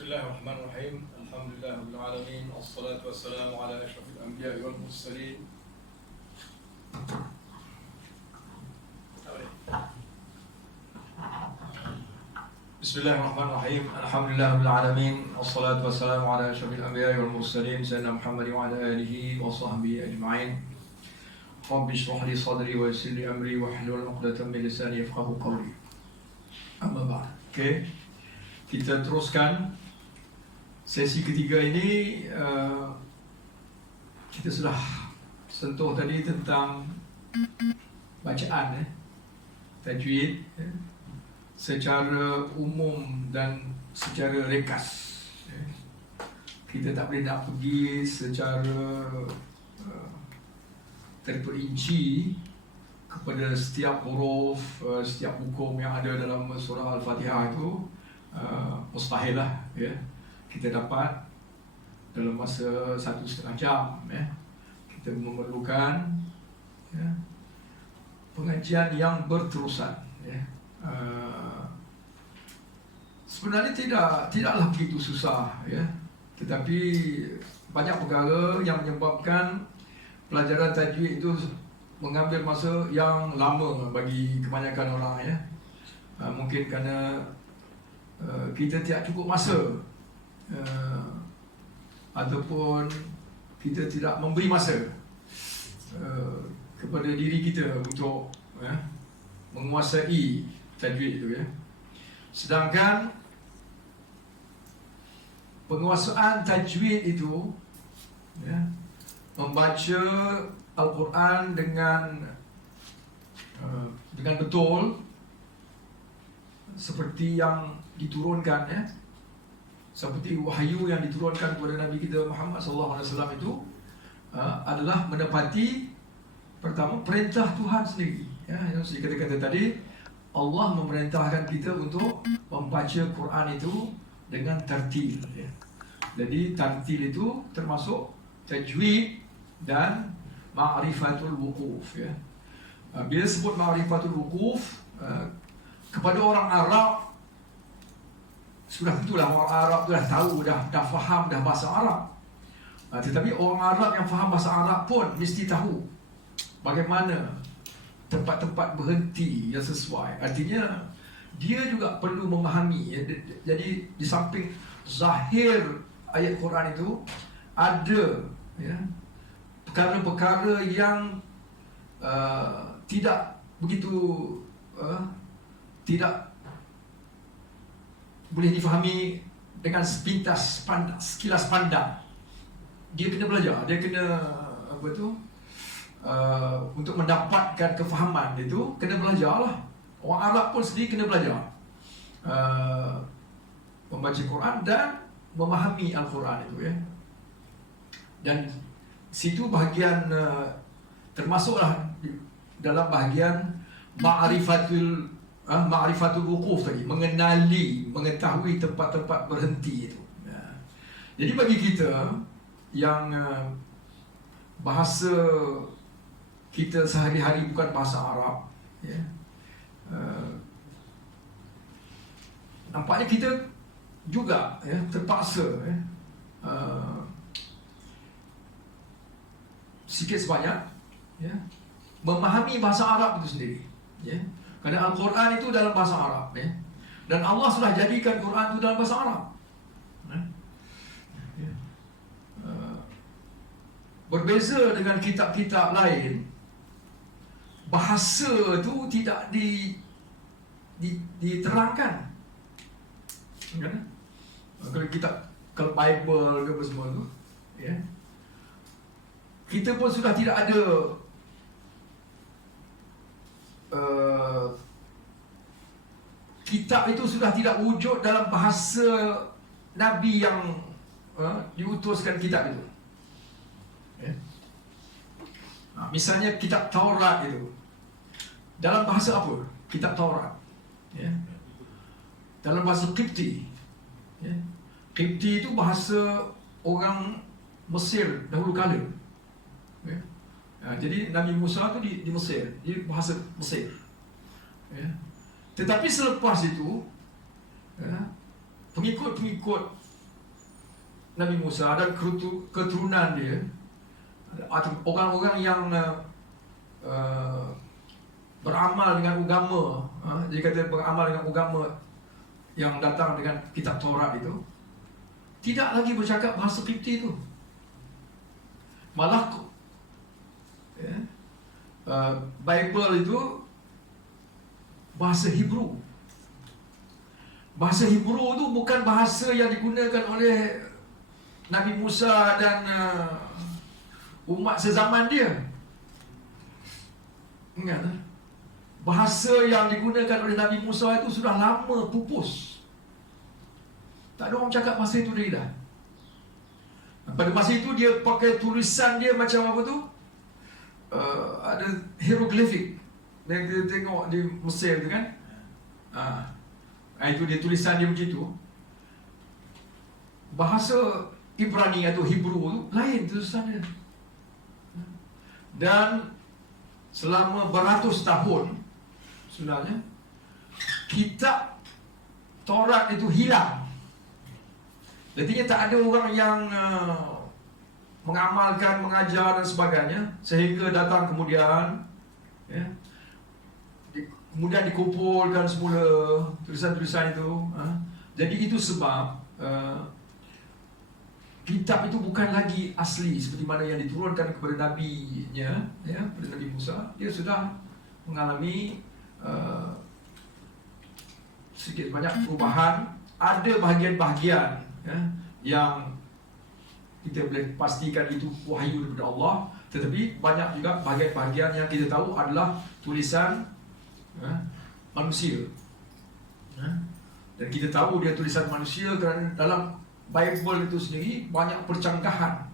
Bismillahirrahmanirrahim. Alhamdulillah rabbil alamin. Wassalatu wassalamu ala asyrafil anbiya'i wal mursalin. Bismillahirrahmanirrahim. Alhamdulillah rabbil alamin. Wassalatu wassalamu ala asyrafil anbiya'i wal mursalin sayyidina Muhammad wa ala alihi wa sahbihi ajma'in. Rabbi shrah li sadri wa yassir li amri wahlul 'uqdatam min lisani yafqahu qawli. Amma ba'd. Okey. Kita teruskan sesi ketiga ini. Kita sudah sentuh tadi tentang bacaan tajwid secara umum dan secara ringkas. Kita tak boleh nak pergi secara terperinci kepada setiap huruf, setiap hukum yang ada dalam surah Al-Fatihah itu. Mustahil lah ya. Kita dapat dalam masa 1,5 jam ya. Kita memerlukan ya, pengajian yang berterusan ya. Sebenarnya tidaklah begitu susah ya. Tetapi banyak perkara yang menyebabkan pelajaran tajwid itu mengambil masa yang lama bagi kebanyakan orang ya. Mungkin kerana kita tidak cukup masa ataupun kita tidak memberi masa kepada diri kita untuk menguasai tajwid itu ya. Sedangkan penguasaan tajwid itu ya, membaca Al-Quran dengan betul seperti yang diturunkan ya, seperti wahyu yang diturunkan kepada Nabi kita Muhammad SAW itu adalah menepati pertama perintah Tuhan sendiri ya. Yang saya kata tadi, Allah memerintahkan kita untuk membaca Quran itu dengan tartil ya. Jadi tartil itu termasuk tajwid dan ma'rifatul wuquf ya. Bila sebut ma'rifatul wuquf kepada orang Arab, sudah tentulah orang Arab tu dah tahu, dah faham dah bahasa Arab. Tetapi orang Arab yang faham bahasa Arab pun mesti tahu bagaimana tempat-tempat berhenti yang sesuai. Artinya dia juga perlu memahami ya. Jadi di samping zahir ayat Quran itu ada ya, perkara-perkara yang tidak begitu tidak boleh difahami dengan sepintas sekilas pandang. Dia kena belajar, dia kena untuk mendapatkan kefahaman itu kena belajar lah. Orang Arab pun sendiri kena belajar membaca Quran dan memahami Al-Quran itu ya. Dan situ bahagian termasuklah dalam bahagian ma'rifatul wuquf tadi, mengetahui tempat-tempat berhenti itu ya. Jadi bagi kita yang bahasa kita sehari-hari bukan bahasa Arab ya, nampaknya kita juga ya, terpaksa ya, sikit sebanyak ya, memahami bahasa Arab itu sendiri ya. Kerana Al-Quran itu dalam bahasa Arab ya. Dan Allah sudah jadikan Quran itu dalam bahasa Arab ya. Berbeza dengan kitab-kitab lain, bahasa itu tidak diterangkan kan? Kalau Bible ke apa semua tu ya, kita pun sudah tidak ada kitab itu sudah tidak wujud dalam bahasa Nabi yang diutuskan kitab itu ya. Misalnya kitab Taurat itu dalam bahasa apa? Kitab Taurat ya, dalam bahasa Qibti ya. Qibti itu bahasa orang Mesir dahulu kala ya. Jadi Nabi Musa tu di Mesir, dia bahasa Mesir ya. Tetapi selepas itu ya, pengikut-pengikut Nabi Musa dan keturunan dia, atau orang-orang yang beramal dengan agama, dia kata beramal dengan agama yang datang dengan kitab Taurat itu, tidak lagi bercakap bahasa Kipti itu. Malah Bible itu bahasa Hebrew. Bahasa Hebrew itu bukan bahasa yang digunakan oleh Nabi Musa dan umat sezaman dia. Ingat, bahasa yang digunakan oleh Nabi Musa itu sudah lama pupus. Tak ada orang cakap bahasa itu lagi dah. Pada masa itu dia pakai tulisan dia macam apa tu? Ada hieroglifik yang kita tengok di Mesir tu kan. Itu dia tulisan dia begitu. Bahasa Ibrani atau Hebrew tu lain tulisan dia. Dan selama beratus tahun sebenarnya kitab Taurat itu hilang. Jadi tak ada orang yang mengamalkan, mengajar dan sebagainya, sehingga datang kemudian kemudian dikumpulkan semula tulisan-tulisan itu. Jadi itu sebab kitab itu bukan lagi asli seperti mana yang diturunkan kepada nabinya, kepada Nabi Musa. Dia sudah mengalami sedikit banyak perubahan. Ada bahagian-bahagian yang kita boleh pastikan itu wahyu daripada Allah, tetapi banyak juga bahagian-bahagian yang kita tahu adalah tulisan manusia. Dan kita tahu dia tulisan manusia kerana dalam Bible itu sendiri banyak percanggahan.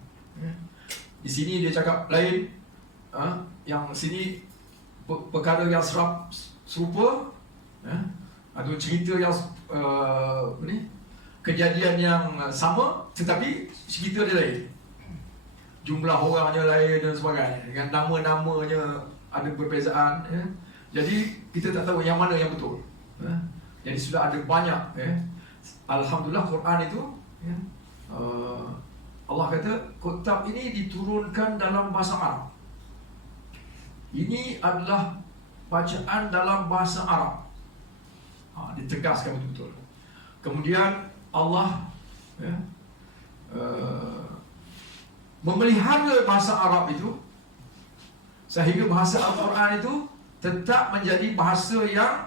Di sini dia cakap lain, yang sini perkara yang serupa, atau cerita yang kejadian yang sama tetapi cerita dia lain, jumlah orangnya lain dan sebagainya, dengan nama-namanya ada perbezaan. Jadi kita tak tahu yang mana yang betul. Jadi sudah ada banyak. Alhamdulillah Quran itu, Allah kata kitab ini diturunkan dalam bahasa Arab. Ini adalah bacaan dalam bahasa Arab. Ditegaskan betul-betul. Kemudian Allah memelihara bahasa Arab itu sehingga bahasa Al-Quran itu tetap menjadi bahasa yang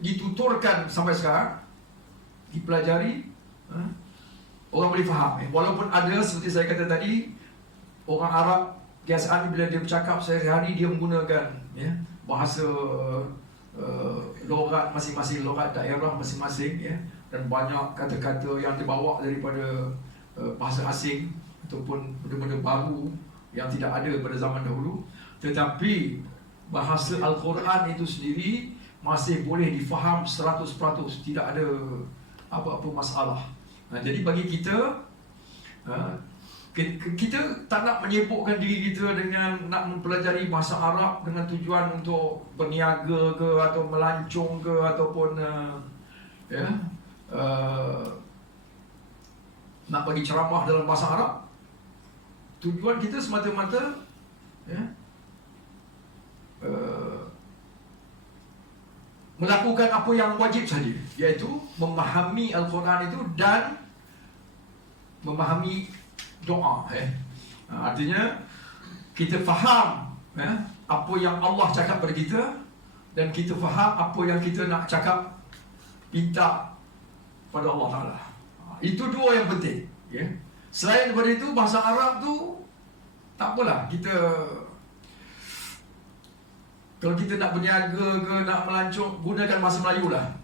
dituturkan sampai sekarang, dipelajari, orang boleh faham. Walaupun ada, seperti saya kata tadi, orang Arab biasaan bila dia bercakap sehari-hari dia menggunakan bahasa logat masing-masing, logat daerah masing-masing, dan banyak kata-kata yang dibawa daripada bahasa asing ataupun benda-benda baru yang tidak ada pada zaman dahulu. Tetapi bahasa Al-Quran itu sendiri masih boleh difaham 100%, tidak ada apa-apa masalah. Jadi bagi kita, kita tak nak menyibukkan diri kita dengan nak mempelajari bahasa Arab dengan tujuan untuk berniaga ke, atau melancong ke, ataupun nak bagi ceramah dalam bahasa Arab. Tujuan kita semata-mata melakukan apa yang wajib saja, iaitu memahami Al-Quran itu dan memahami doa. Artinya kita faham apa yang Allah cakap pada kita, dan kita faham apa yang kita nak cakap, minta pada Allah Ta'ala. Itu dua yang penting. Selain daripada itu, bahasa Arab tu tak apalah, kita kalau kita nak berniaga ke, nak melancong, gunakan bahasa Melayu lah.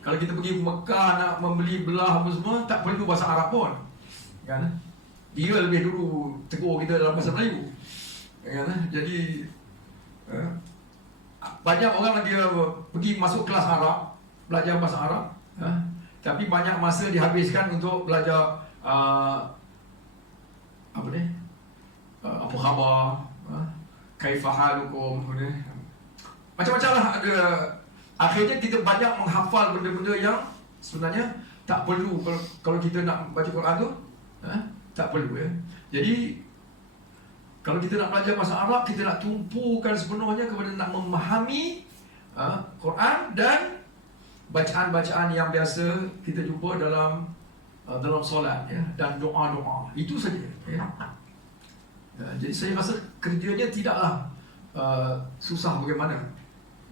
Kalau kita pergi Mekah nak membeli belah apa semua, tak perlu bahasa Arab pun, kan? Dia lebih dulu tegur kita dalam bahasa Melayu, kan? Jadi banyak orang dia pergi masuk kelas Arab, belajar bahasa Arab, tapi banyak masa dihabiskan untuk belajar apa khabar, kaifa halukum, macam-macam lah ada. Akhirnya kita banyak menghafal benda-benda yang sebenarnya Tak perlu kalau kita nak baca Quran tu, tak perlu ya. Jadi kalau kita nak belajar bahasa Arab, kita nak tumpukan sepenuhnya kepada nak memahami Quran dan bacaan-bacaan yang biasa kita jumpa dalam solat ya, dan doa-doa. Itu saja ya. Jadi saya rasa kerjanya tidaklah susah bagaimana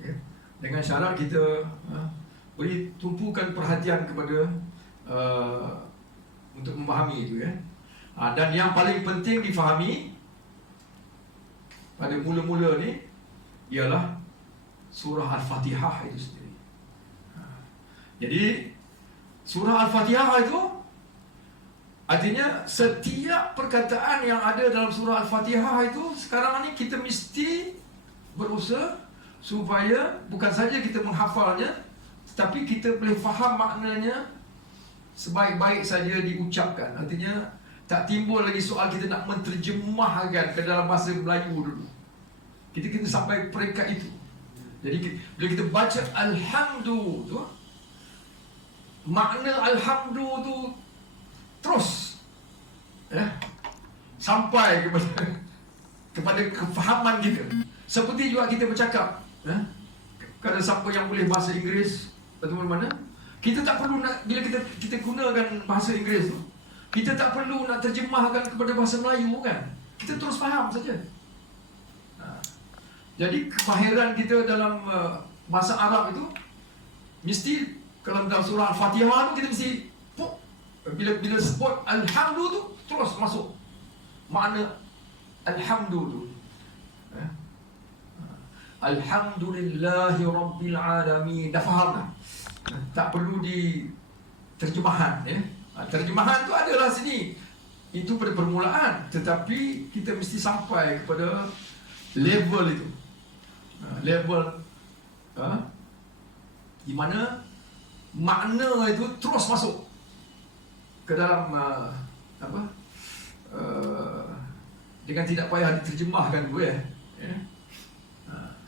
ya. Dengan syarat kita beri tumpukan perhatian kepada untuk memahami itu ya. Dan yang paling penting difahami pada mula-mula ni ialah surah Al-Fatihah itu sendiri. Jadi surah Al-Fatihah itu artinya setiap perkataan yang ada dalam surah Al-Fatihah itu sekarang ni kita mesti berusaha supaya bukan saja kita menghafalnya, tetapi kita boleh faham maknanya sebaik-baik saja diucapkan. Artinya tak timbul lagi soal kita nak menterjemahkan ke dalam bahasa Melayu dulu. Kita kena sampai peringkat itu. Jadi bila kita baca Alhamdu tu, makna Alhamdu tu terus sampai kepada kefahaman kita. Seperti juga kita bercakap kalau siapa yang boleh bahasa Inggeris atau mana, kita tak perlu nak, bila kita gunakan bahasa Inggeris tu, kita tak perlu nak terjemahkan kepada bahasa Melayu kan. Kita terus faham saja. Jadi kemahiran kita dalam bahasa Arab itu mesti, kalau dalam surah Al-Fatihah tu kita mesti bila sebut Alhamdu tu terus masuk makna Alhamdu tu. Alhamdulillahi Rabbil Alamin. Dah faham dah. Tak perlu di terjemahan ya. Terjemahan tu adalah sini. Itu pada permulaan, tetapi kita mesti sampai kepada level itu. Level di mana makna itu terus masuk ke dalam dengan tidak payah diterjemahkan dulu ya.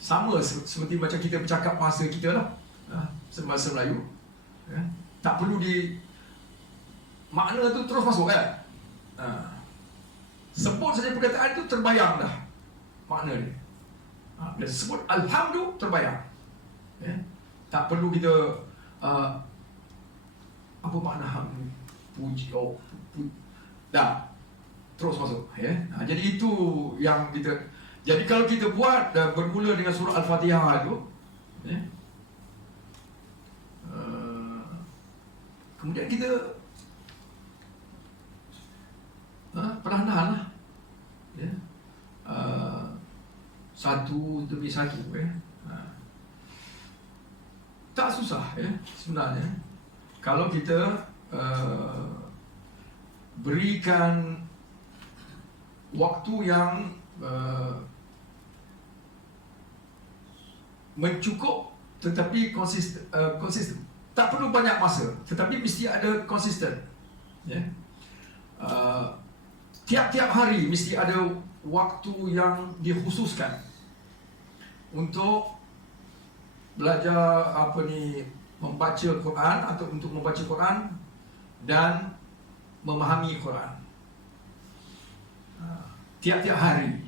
Sama seperti macam kita bercakap bahasa kita lah, bahasa Melayu ya. Tak perlu makna tu terus masuk kan. Sebut saja perkataan tu terbayang dah makna dia. Bila sebut Alhamdu terbayang ya. Tak perlu kita apa makna hamdu, puji, dah terus masuk ya. Jadi itu yang kita, jadi kalau kita buat bermula dengan surah Al-Fatihah itu ya, kemudian kita perlahan-lahan lah ya, satu demi satu ya. Tak susah ya sebenarnya kalau kita berikan waktu yang mencukup, tetapi konsisten. Tak perlu banyak masa, tetapi mesti ada konsisten ya. Tiap-tiap hari mesti ada waktu yang dikhususkan untuk belajar membaca Quran atau untuk membaca Quran dan memahami Quran. Tiap-tiap hari.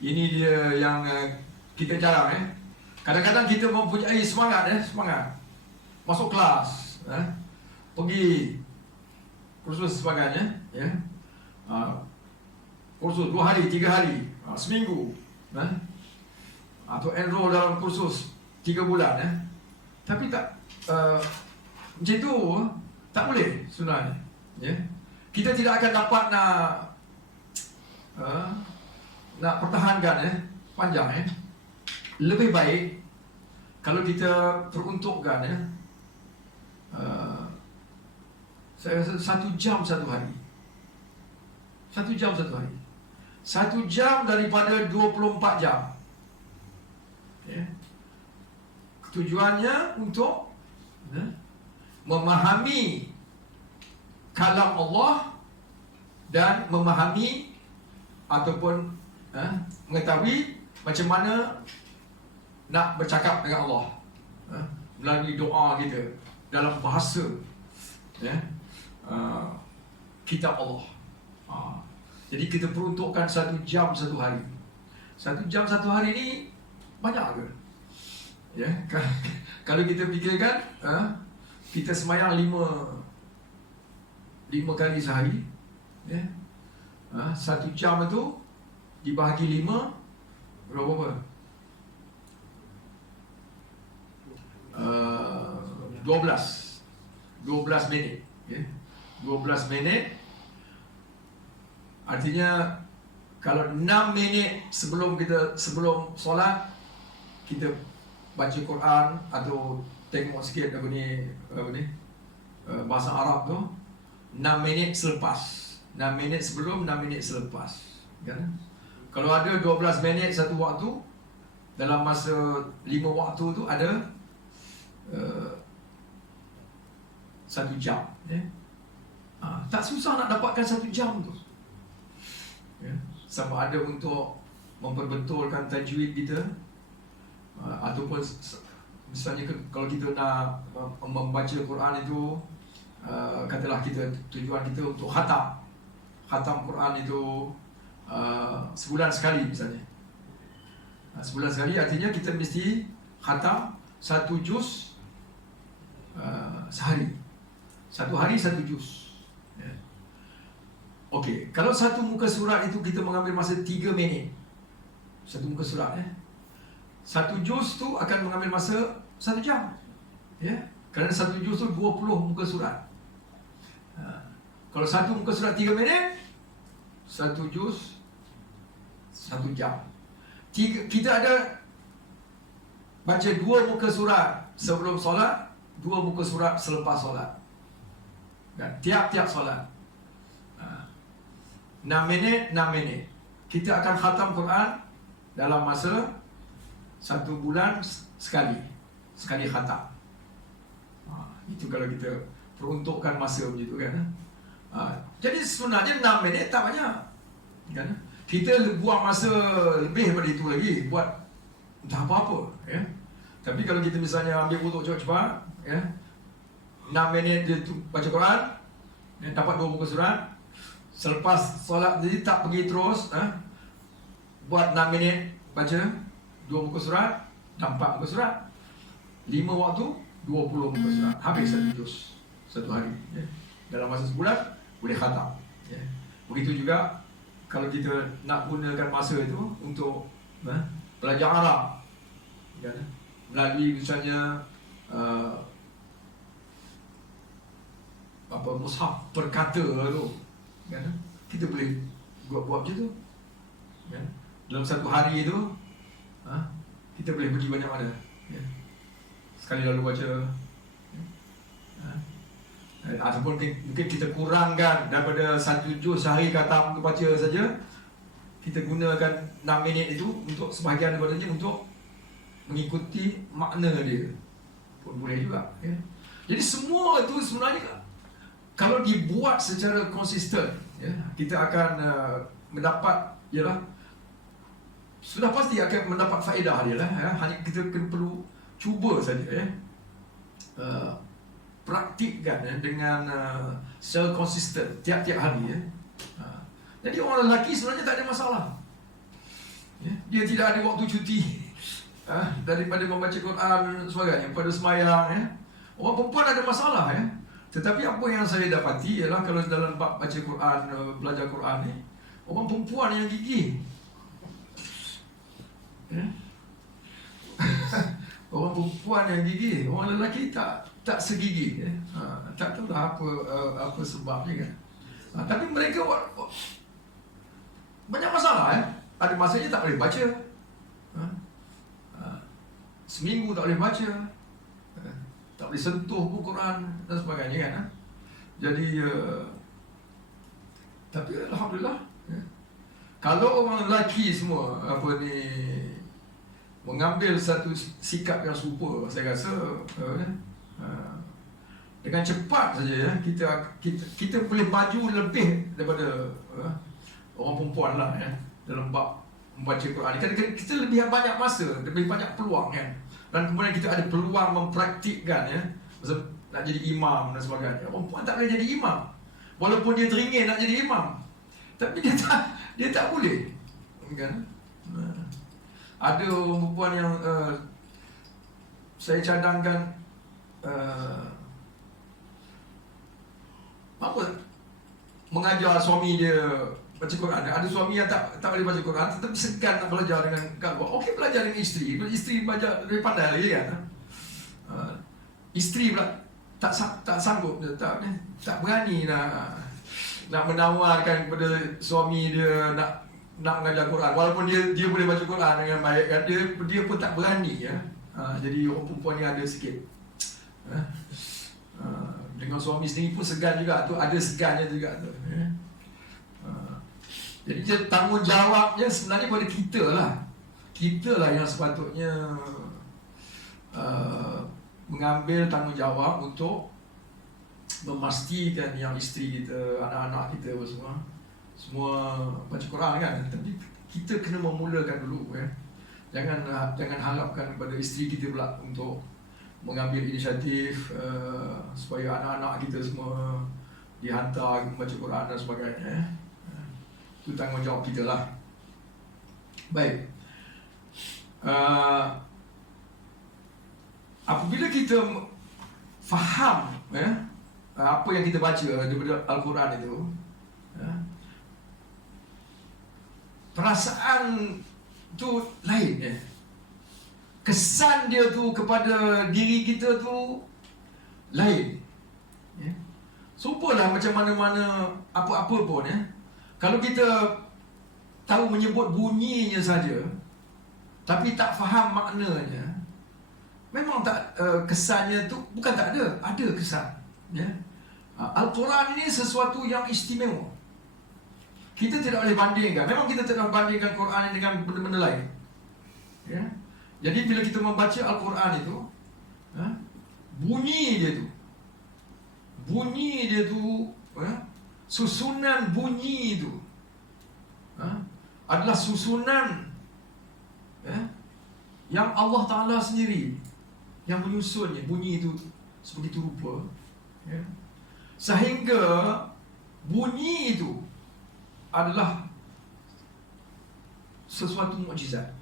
Ini dia yang kita jarang ya. Kadang-kadang kita mempunyai semangat masuk kelas, pergi kursus sebagainya ya. Kursus 2 hari, 3 hari, seminggu atau enroll dalam kursus 3 bulan ya. Tapi tak macam itu tak boleh sebenarnya ya. Kita tidak akan dapat nak pertahankan ya panjang ya. Lebih baik kalau kita peruntukkan ya, saya rasa 1 jam satu hari. 1 jam satu hari. 1 jam daripada 24 jam. Okay. Tujuannya untuk memahami kalam Allah dan memahami ataupun mengetahui macam mana nak bercakap dengan Allah, melalui doa kita dalam bahasa kitab Allah. Jadi kita peruntukkan 1 jam satu hari. 1 jam satu hari ni banyak ke? Kalau kita fikirkan, kita semayang 5 kali sehari, 1 jam itu dibahagi 5, berapa? 12 minit. 12 minit. Artinya kalau 6 minit sebelum solat kita baca Quran atau tengok sikit bahasa Arab tu, 6 minit selepas. 6 minit sebelum, 6 minit selepas. Kan? Kalau ada 12 minit satu waktu, dalam masa 5 waktu tu ada 1 jam. Tak susah nak dapatkan 1 jam tu. Sama ada untuk memperbetulkan tajwid kita, ataupun misalnya kalau kita nak membaca Quran itu, katalah tujuan kita untuk khatam Quran itu sebulan sekali misalnya. Sebulan sekali artinya kita mesti khatam 1 juz sehari. 1 hari 1 juz. Okey, kalau satu muka surat itu kita mengambil masa 3 minit. Satu muka surat 1 juz tu akan mengambil masa 1 jam. Kerana 1 juz tu 20 muka surat. Kalau satu muka surat 3 minit, 1 juz 1 jam. Kita ada baca 2 muka surat sebelum solat, 2 muka surat selepas solat. Tiap-tiap solat. 6 minit, 6 minit. Kita akan khatam Quran dalam masa 1 bulan sekali. Sekali khatam. Itu kalau kita peruntukkan masa begitu kan. Jadi sebenarnya 6 minit tak banyak. Kan? Kita buang masa lebih daripada itu lagi buat entah apa-apa. Tapi kalau kita misalnya ambil wuduk cepat-cepat, 6 minit dia baca Quran, dapat 2 muka surat. Selepas solat jadi tak pergi terus, buat 6 minit baca 2 muka surat, 4 muka surat, 5 waktu 20 muka surat. Habis 1 juz satu hari. Dalam masa sebulan boleh khatam. Begitu juga kalau kita nak gunakan masa itu untuk belajar Arab, melalui misalnya mushaf perkata tu, kita boleh buat macam tu. Dalam satu hari itu kita boleh pergi banyak mana. Sekali lalu baca. Ataupun mungkin kita kurangkan daripada 1 juz sehari khatam untuk baca saja. Kita gunakan 6 minit itu untuk sebahagian daripadanya untuk mengikuti makna dia pun boleh juga. Jadi semua itu sebenarnya kalau dibuat secara konsisten, kita akan mendapat, sudah pasti akan mendapat faedah dia lah. Hanya kita perlu cuba saja, praktikkan dengan secara konsisten tiap-tiap hari. Jadi orang lelaki sebenarnya tak ada masalah. Dia tidak ada waktu cuti daripada membaca Quran dan sebagainya, pada semayang. Orang perempuan ada masalah. Tetapi apa yang saya dapati ialah kalau dalam bab baca Quran, belajar Quran ni, orang perempuan yang gigih. Orang perempuan yang gigih, orang lelaki tak segigih. Tak tahu lah apa sebabnya kan. Tapi mereka banyak masalah. Ada masanya tak boleh baca. Seminggu tak boleh baca. Tak boleh sentuh buku Quran dan sebagainya kan. Jadi tapi alhamdulillah, kalau orang lelaki semua mengambil satu sikap yang serupa, saya rasa dengan cepat saja kita boleh maju lebih daripada orang perempuan lah dalam bab membaca Quran. Kita lebih banyak masa, lebih banyak peluang kan. dan kemudian kita ada peluang mempraktikkan, ya, macam nak jadi imam dan sebagainya. Perempuan tak boleh jadi imam, walaupun dia teringin nak jadi imam, tapi dia tak boleh, kan? Ada perempuan yang saya cadangkan mengajar suami dia baca Quran. Ada suami yang tak boleh baca Quran, tetapi segan nak belajar dengan kawan. Okey, belajar dengan isteri. Isteri belajar lebih pandai lagi, kan? Isteri pula tak sanggup, tak berani nak menawarkan kepada suami dia nak mengajar Quran, walaupun dia boleh baca Quran dengan baik, kan? Dia pun tak berani, ya. Jadi orang perempuan ni ada sikit dengan suami sendiri pun segan juga tu, ada segannya juga tu, ya. Jadi tanggungjawabnya sebenarnya pada kita lah. Kita lah yang sepatutnya mengambil tanggungjawab untuk memastikan yang isteri kita, anak-anak kita semua baca Quran, kan. Tapi kita kena memulakan dulu, ya. Jangan harapkan kepada isteri kita pula untuk mengambil inisiatif supaya anak-anak kita semua dihantar membaca Quran dan sebagainya. Itu tanggungjawab kita lah. Baik. Apabila kita faham, ya, apa yang kita baca daripada Al-Quran itu, ya, perasaan tu lain, ya. Kesan dia tu kepada diri kita tu lain, ya. Sumpalah macam mana-mana apa-apa pun, ya. Kalau kita tahu menyebut bunyinya saja tapi tak faham maknanya, memang tak, kesannya tu bukan tak ada kesan, ya. Al-Quran ini sesuatu yang istimewa. Kita tidak boleh bandingkan. Memang kita tidak bandingkan Quran ini dengan benda-benda lain, ya. Jadi bila kita membaca Al-Quran itu, ya, bunyi dia tu, ya, susunan bunyi itu, ya, adalah susunan, ya, yang Allah Ta'ala sendiri yang menyusunnya. Bunyi itu sebegitu rupa, ya, sehingga bunyi itu adalah sesuatu mukjizat.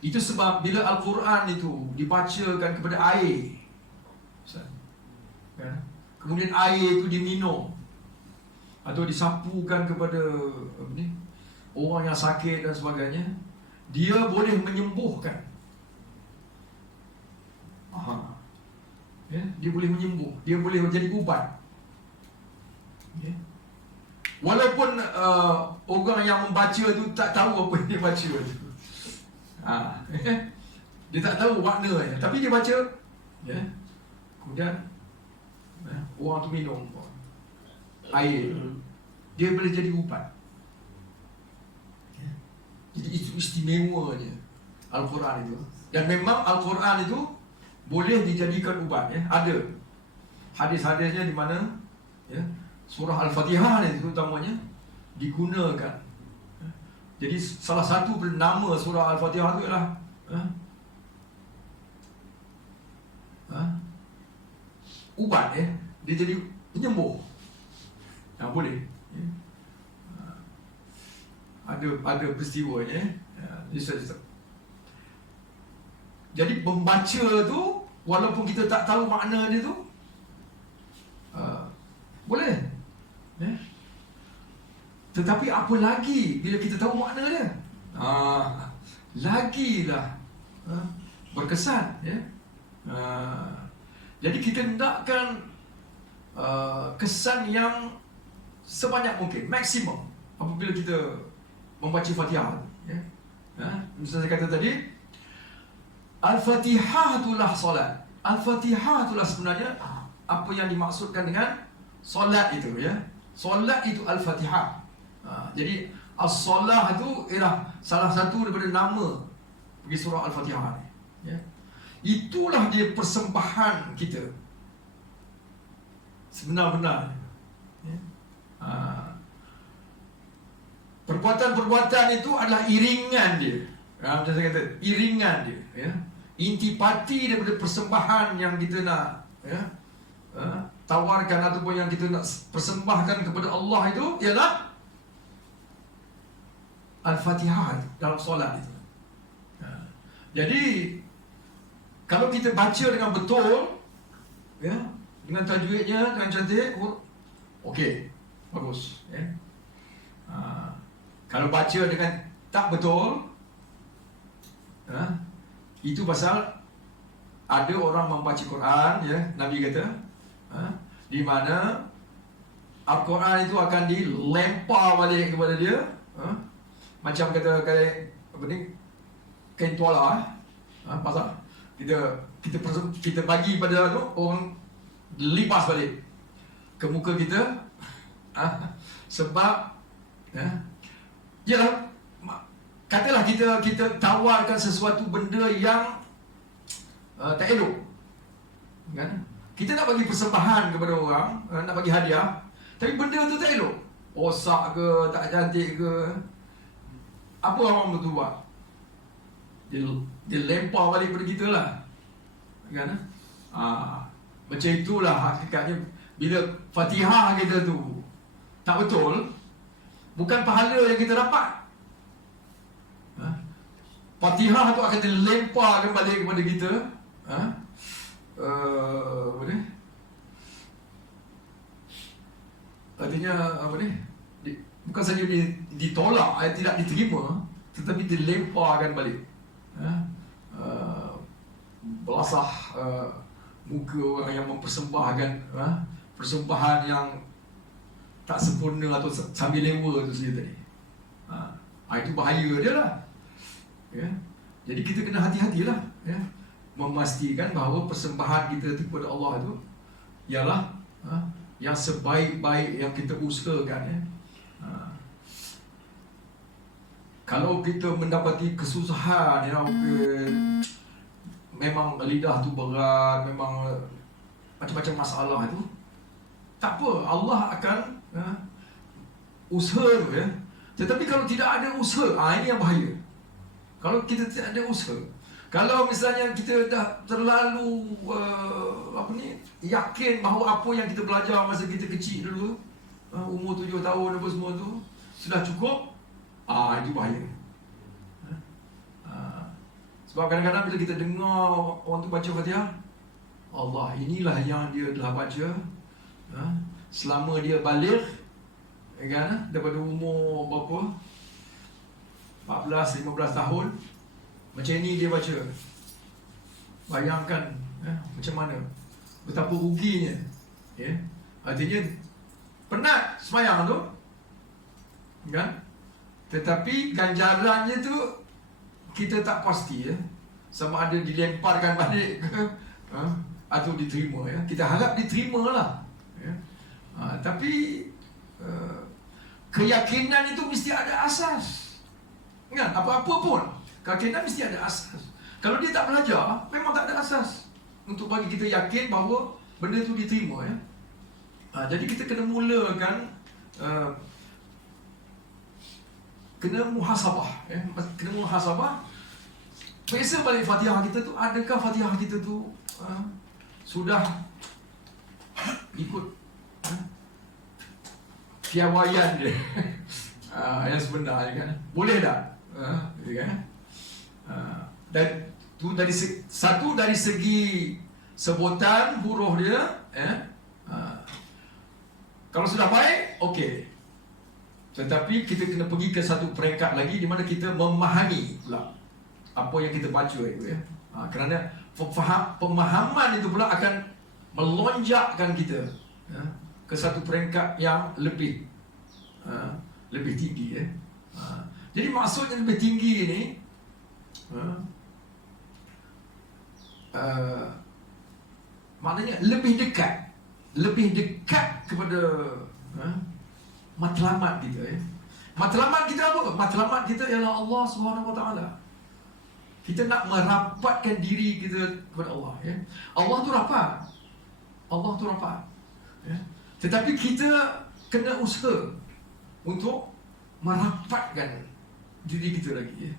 Itu sebab bila Al-Quran itu dibacakan kepada air, ya, kemudian air itu diminum atau disapukan kepada orang yang sakit dan sebagainya, dia boleh menyembuhkan. Ya, dia boleh menyembuh, dia boleh menjadi ubat, ya. Walaupun orang yang membaca itu tak tahu apa yang dia baca itu, dia tak tahu maknanya, tapi dia baca, ya. Kemudian orang tu minum air, dia boleh jadi ubat, ya. Jadi itu istimewanya Al-Quran itu. Dan memang Al-Quran itu boleh dijadikan ubat, ya. Ada hadis-hadisnya di mana, ya, surah Al-Fatihah itu utamanya digunakan. Jadi salah satu nama surah Al-Fatihah itu ialah ubat, ya. Dia jadi penyembuh. Boleh, ya. Ada peristiwanya, ya. Jadi membaca tu, walaupun kita tak tahu makna dia tu, boleh, ya. Tetapi apa lagi bila kita tahu makna dia, lagilah berkesan, ya. Jadi kita hendakkan kesan yang sebanyak mungkin, maksimum apabila kita membaca Fatihah, ya. Misalnya saya kata tadi, Al-Fatihah itulah solat. Al-Fatihah itulah sebenarnya apa yang dimaksudkan dengan solat itu, ya. Solat itu Al-Fatihah. Jadi as-solah itu ialah salah satu daripada nama bagi surah Al-Fatihah, ya. Itulah dia persembahan kita sebenar-benar, ya. Perbuatan-perbuatan itu adalah iringan dia, Macam saya kata, iringan dia, ya. Intipati daripada persembahan yang kita nak, ya, tawarkan ataupun yang kita nak persembahkan kepada Allah itu ialah Al-Fatihah dalam solat itu. Jadi kalau kita baca dengan betul, ya, dengan tajwidnya, dengan cantik, okey, bagus, ya. Kalau baca dengan tak betul, itu pasal ada orang membaca Quran, ya, Nabi kata, di mana Al-Quran itu akan dilempar balik kepada dia, macam kata apa ni, kain tuala, pasal kita bagi pada tu, orang lipas balik ke muka kita, sebab, yalah, katalah kita tawarkan sesuatu benda yang tak elok, kan? Kita nak bagi persembahan kepada orang, nak bagi hadiah, tapi benda tu tak elok, rosak ke, tak cantik ke, apa orang tu buat? Dia lempar balik pada kita lah, kan? Macam itulah hakikatnya. Bila Fatihah kita tu tak betul, bukan pahala yang kita dapat. Fatihah tu akan dilemparkan balik kepada kita. Apa ni? Artinya apa ni? Bukan saja ditolak, tidak diterima, tetapi dilemparkan balik. Belasah muka orang yang mempersembahkan persembahan yang tak sempurna atau sambil lewa tu saja tadi. Itu bahaya dia lah, ya. Jadi kita kena hati-hatilah, ya, memastikan bahawa persembahan kita kepada Allah itu ialah yang sebaik-baik yang kita usahakan, ya. Kalau kita mendapati kesusahan, ya, memang lidah tu berat, memang macam-macam masalah itu, tak apa, Allah akan usaha tu, ya. Tetapi kalau tidak ada usaha, ini yang bahaya. Kalau kita tidak ada usaha, kalau misalnya kita dah terlalu yakin bahawa apa yang kita belajar masa kita kecil dulu, umur 7 tahun apa semua tu sudah cukup, itu bahaya. Sebab kadang-kadang bila kita dengar orang tu baca Fatihah, Allah, inilah yang dia telah baca selama dia baligh, kan, daripada umur berapa, 14-15 tahun, macam ni dia baca. Bayangkan macam mana, betapa ruginya, ya. Artinya penat semayang tu, kan, tetapi ganjarannya tu kita tak pasti, ya, sama ada dilemparkan balik ke atau diterima, ya. Kita harap diterima lah, ya. Tapi keyakinan itu mesti ada asas, kan? Apa-apa pun keyakinan mesti ada asas. Kalau dia tak belajar, memang tak ada asas untuk bagi kita yakin bahawa benda itu diterima, ya. Jadi kita kena mulakan, kena muhasabah, ya. Kena muhasabah. Periksa balik Fatihah kita tu, adakah Fatihah kita tu sudah ikut piawaian dia yang sebenarnya, kan? Boleh tak? Kan? Dan tu dari satu dari segi sebutan huruf dia, kalau sudah baik, okey. Tetapi kita kena pergi ke satu peringkat lagi di mana kita memahami pula apa yang kita baca itu, ya. Kerana pemahaman itu pula akan melonjakkan kita, ya, ke satu peringkat yang lebih tinggi, ya. Jadi maksudnya lebih tinggi ini, maknanya lebih dekat kepada matlamat kita, ya. Matlamat kita apa? Matlamat kita ialah Allah Subhanahu Wa Taala. Kita nak merapatkan diri kita kepada Allah, ya. Allah tu rapat, ya. Tetapi kita kena usaha untuk merapatkan diri kita lagi, ya.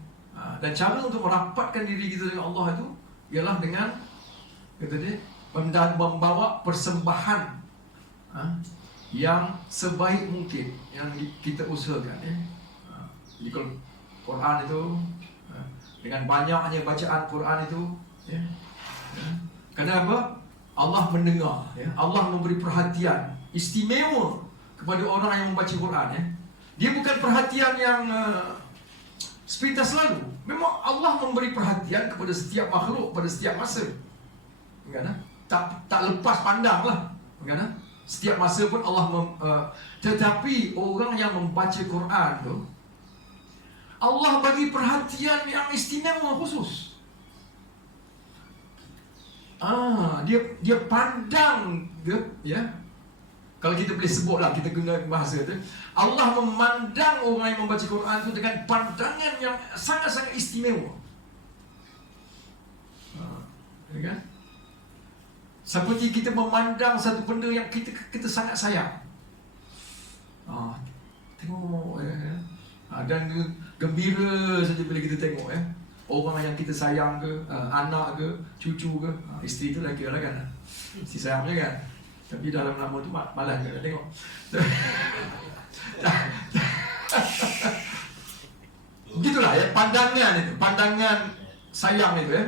Dan cara untuk merapatkan diri kita dengan Allah itu ialah dengan, kata dia, membawa persembahan yang sebaik mungkin yang kita usahakan, ya. Jadi kalau Quran itu, dengan banyaknya bacaan Quran itu, ya. Kenapa? Allah mendengar, ya. Allah memberi perhatian istimewa kepada orang yang membaca Quran, ya. Dia bukan perhatian yang sepintas lalu. Memang Allah memberi perhatian kepada setiap makhluk pada setiap masa. Tak lepas pandang lah. Setiap masa pun Allah tetapi orang yang membaca Quran tu, Allah bagi perhatian yang istimewa khusus. Dia pandang, ya. Kalau kita boleh sebutlah, kita guna bahasa tu, Allah memandang orang yang membaca Quran tu dengan pandangan yang sangat-sangat istimewa. Kan? Seperti kita memandang satu benda yang kita sangat sayang. Tengok, ya. Dan gembira saja bila kita tengok, ya. Orang yang kita sayang ke, anak ke, cucu ke, isteri tu lagi lah kan. Si sayang je kan. Tapi dalam nama tu malas ke nak tengok. Begitulah, ya, pandangan itu, pandangan sayang itu, ya.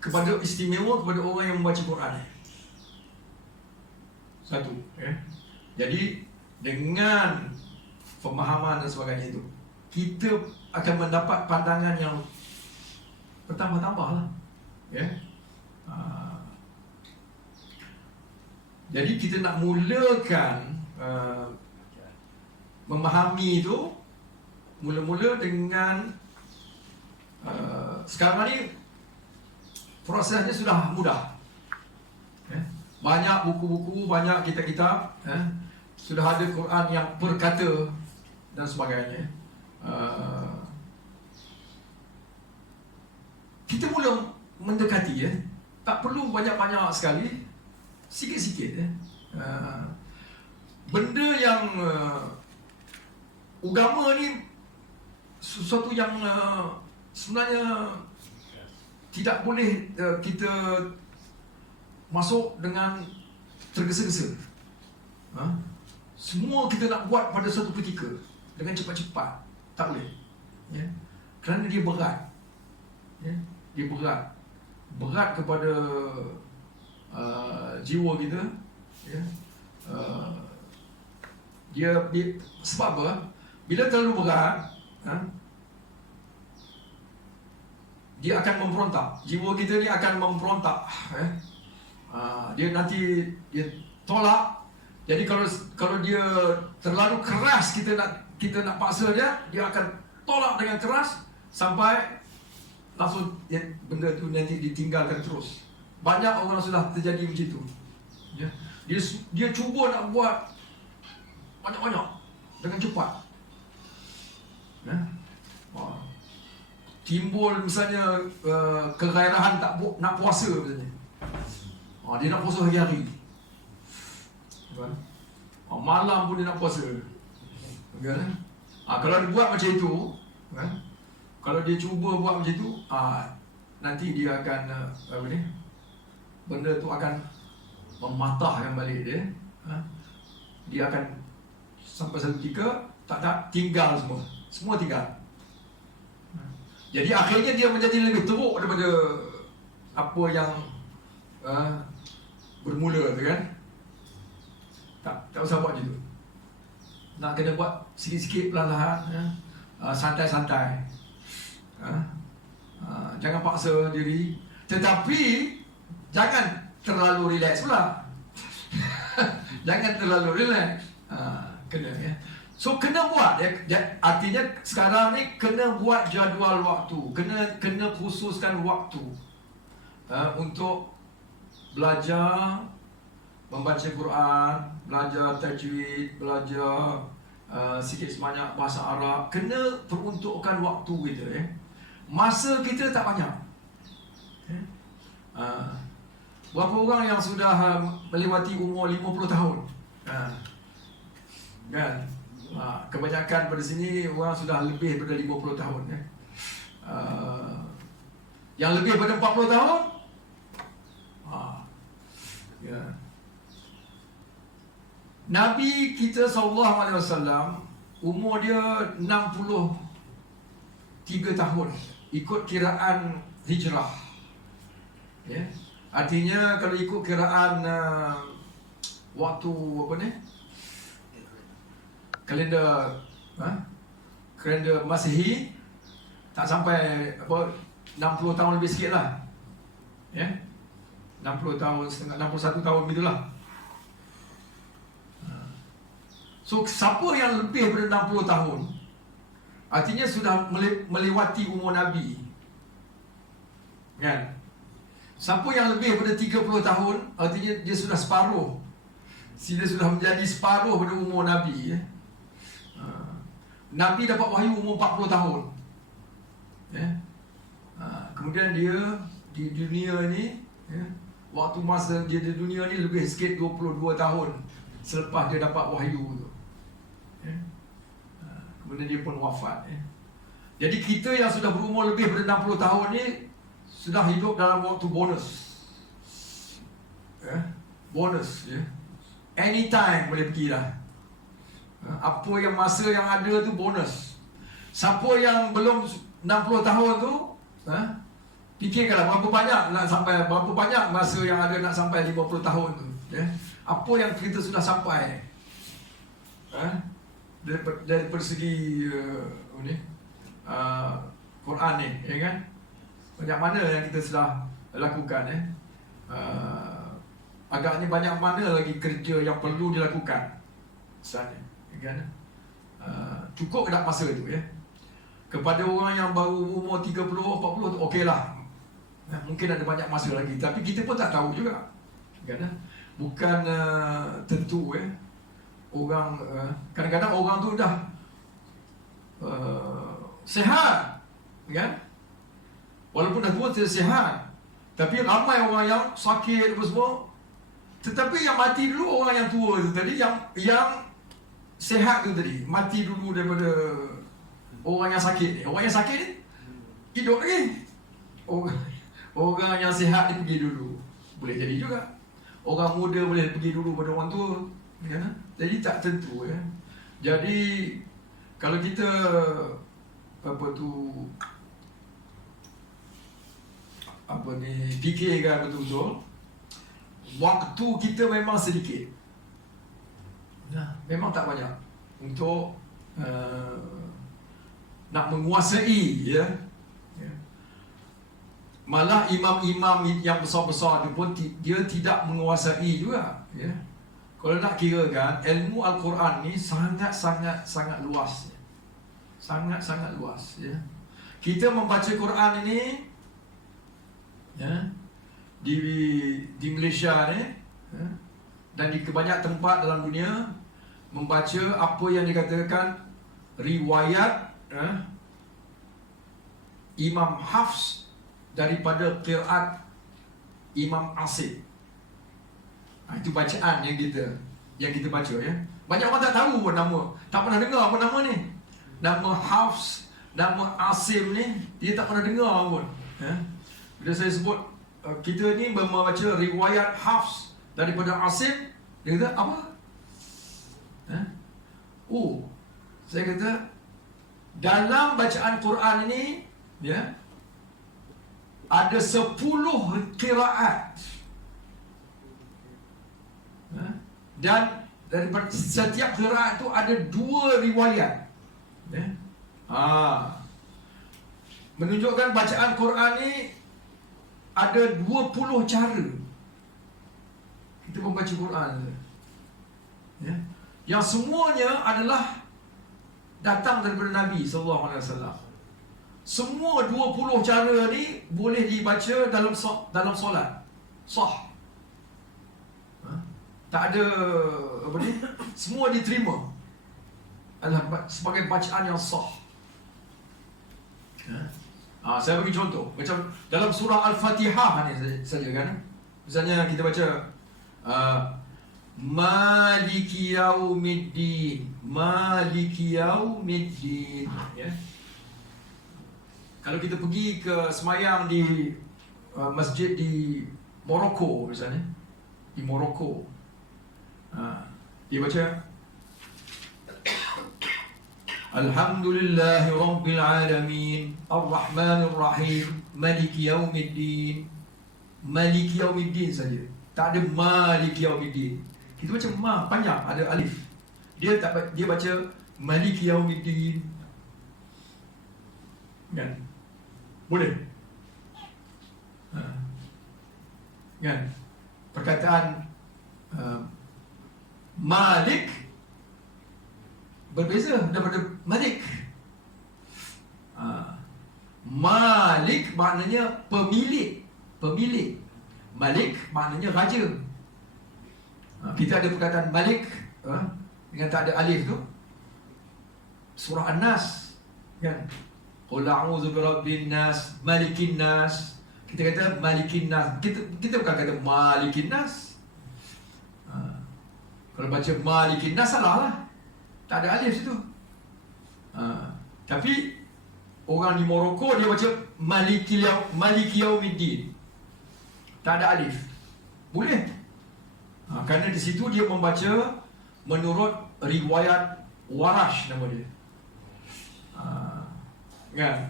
Kepada istimewa kepada orang yang membaca Quran. Satu, ya. Jadi dengan pemahaman dan sebagainya itu, kita akan mendapat pandangan yang bertambah-tambah lah, ya. Jadi kita nak mulakan memahami itu mula-mula dengan sekarang ni prosesnya sudah mudah, ya. Banyak buku-buku, banyak kitab-kitab, ya. Sudah ada Quran yang berkata dan sebagainya. Kita mula mendekati, ya. Tak perlu banyak-banyak sekali, sikit-sikit, ya. Benda yang agama ni sesuatu yang sebenarnya tidak boleh kita masuk dengan tergesa-gesa. Semua kita nak buat pada suatu ketika dengan cepat-cepat, tak boleh, ya. Kerana dia berat, ya. Dia berat kepada jiwa kita, ya. Dia sebab apa? Bila terlalu berat, dia akan memberontak. Jiwa kita ni akan memberontak, ya. Dia nanti dia tolak. Jadi kalau dia terlalu keras, kita nak paksa dia akan tolak dengan keras sampai langsung benda tu nanti ditinggalkan terus. Banyak orang sudah terjadi macam tu, ya. Dia cuba nak buat banyak-banyak dengan cepat, ya. Timbul misalnya kegairahan nak puasa misalnya. Dia nak puasa hari-hari. Malam pun dia nak puasa. Kalau dia buat macam itu, kalau dia cuba buat macam itu, nanti dia akan benda tu akan mematahkan balik dia. Dia akan sampai satu ketika tak tinggal semua tinggal. Jadi akhirnya dia menjadi lebih teruk daripada apa yang bermula tu, kan. Tak usah buat macam tu. Nak kena buat sikit-sikit, perlahan-lahan, ya. Santai-santai. Jangan paksa diri. Tetapi jangan terlalu relax pula. Jangan terlalu relax. Kena, ya. So kena buat, ya. Artinya sekarang ni kena buat jadual waktu. Kena khususkan waktu untuk belajar membaca Quran, belajar tajwid, belajar sikit sebanyak bahasa Arab. Kena peruntukkan waktu kita, ya. Masa kita tak banyak, ya. Berapa orang yang sudah melewati umur 50 tahun, kan? Kebanyakan pada sini orang sudah lebih daripada 50 tahun ya. Yang lebih daripada 40 tahun ya. Nabi kita SAW umur dia 63 tahun ikut kiraan hijrah ya. Artinya kalau ikut kiraan waktu apa ni, kalender kalender Masihi, tak sampai 60 tahun lebih sikit lah ya. 60 tahun setengah, 61 tahun begitulah. So siapa yang lebih daripada 60 tahun artinya sudah melewati umur Nabi kan. Siapa yang lebih daripada 30 tahun artinya dia sudah separuh. Dia sudah menjadi separuh pada umur Nabi ya. Nabi dapat wahyu umur 40 tahun ya. Kemudian dia di dunia ni ya, waktu masa dia di dunia ni lebih sikit 22 tahun selepas dia dapat wahyu tu ya. Kemudian dia pun wafat ya. Jadi kita yang sudah berumur lebih daripada 60 tahun ni sudah hidup dalam waktu bonus ya. Bonus ya. Anytime boleh pergi lah. Apa yang masa yang ada tu bonus. Siapa yang belum 60 tahun tu fikirkanlah berapa banyak nak sampai, berapa banyak masa yang ada nak sampai 50 tahun tu ya. Apa yang kita sudah sampai dari persegi Quran ni ya kan. Banyak mana yang kita sudah lakukan ya. Agaknya banyak mana lagi kerja yang perlu dilakukan misalnya ya kan. Cukup tak masa tu ya. Kepada orang yang baru umur 30, 40 tu okey lah. Mungkin ada banyak masa lagi, tapi kita pun tak tahu juga kan. Bukan tentu ya. Orang kadang-kadang orang tu dah sihat kan. Walaupun dah tua tidak sihat, tapi ramai orang yang sakit apa semua. Tetapi yang mati dulu orang yang tua tu tadi, yang sihat tu tadi mati dulu daripada orang yang sakit ni. Orang yang sakit ni hidup lagi. Orang yang sihat ni pergi dulu. Boleh jadi juga. Orang muda boleh pergi dulu pada orang tua ya? Jadi tak tentu ya. Jadi kalau kita fikirkan betul-betul, waktu kita memang sedikit. Memang tak banyak untuk nak menguasai ya. Malah imam-imam yang besar-besar tu pun dia tidak menguasai juga ya. Kalau nak kira kan, ilmu Al-Quran ni sangat luas. Sangat luas ya. Kita membaca Quran ini ya, di Malaysia ni ya, dan di banyak tempat dalam dunia membaca apa yang dikatakan riwayat ya, Imam Hafs daripada qiraat Imam Asim. Itu bacaan yang kita baca ya. Banyak orang tak tahu pun nama, tak pernah dengar pun nama ni. Nama Hafs, nama Asim ni dia tak pernah dengar pun ya. Bila saya sebut kita ni membaca riwayat Hafs daripada Asim, dia kata apa? Saya kata dalam bacaan Quran ini ya, ada 10 qiraat dan daripada setiap qiraat tu ada 2 riwayat ya. Menunjukkan bacaan Quran ni ada 20 cara kita membaca Quran ya. Yang semuanya adalah datang daripada Nabi SAW. Semua 20 cara ni boleh dibaca dalam solat. Sah. Tak ada apa ni? Semua diterima. Adalah sebagai bacaan yang sah. Saya bagi contoh. Macam dalam surah Al-Fatihah ni saja kan. Misalnya kita baca Maliki yaumiddin. Maliki yaumiddin. Ya. Kalau kita pergi ke semayang di masjid di Morocco misalnya, di Morocco, dia baca Alhamdulillahi Rabbil Alamin Ar-Rahmanir Rahim Maliki Yaumiddin. Maliki Yaumiddin saja, tak ada Maliki Yaumiddin. Kita baca ma panjang, ada alif. Dia baca Maliki Yaumiddin. Kan? Boleh? Kan? Perkataan Malik berbeza daripada Malik. Malik maknanya pemilik. Pemilik. Malik maknanya raja. Kita ada perkataan Malik dengan tak ada alif tu. Surah An-Nas, kan? Qul a'udzu birabbin nas, malikin nas. Kita kata malikin nas. Kita bukan kata malikin nas. Kalau baca malikin nas salah lah. Tak ada alif situ. Tapi orang di Morocco dia baca Maliki Yaumiddin. Tak ada alif. Boleh. Kerana di situ dia membaca menurut riwayat Warash nama dia. Kan?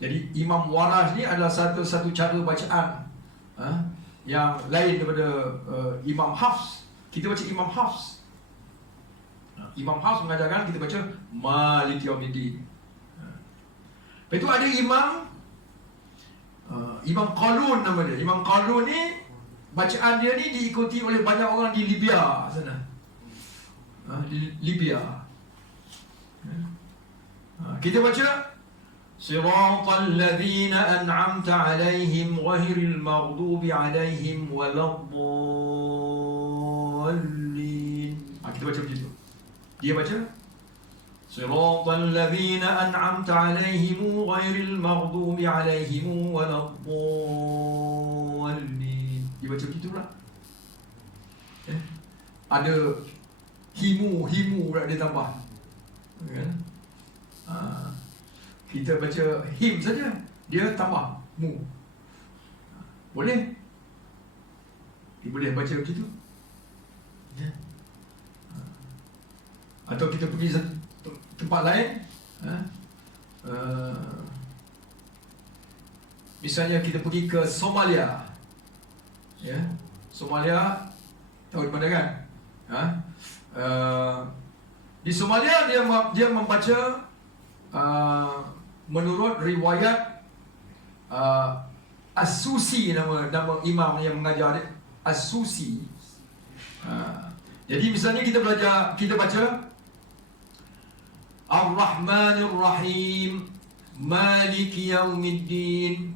Jadi Imam Warash ni adalah satu cara bacaan yang lain daripada Imam Hafs. Kita baca Imam Hafs. Imam Hafs mengajarkan kita baca Maliki Yaumiddin. Lepas itu ada Imam Qalun nama dia. Imam Qalun ni bacaan dia ni diikuti oleh banyak orang di Libya sana. Di Libya. Kita baca Siratal ladzina an'amta 'alaihim ghairil maghdubi 'alaihim waladdallin. Kita baca begitu. Dia baca Siratal ladzina an'amta 'alaihim ghairil maghdubi 'alaihim waladdallin. Dia baca begitu pula. Ada himu pula dia tambah. Kan? Kita baca him saja, dia tambah mu. Boleh? Dia boleh baca begitu. Atau kita pergi tempat lain, misalnya kita pergi ke Somalia, ya, Somalia tahu di mana kan? Di Somalia dia membaca menurut riwayat As-Susi, nama imam yang mengajar dia, As-Susi. Jadi misalnya kita baca Ar-Rahmanir Rahim Maliki Yaumiddin.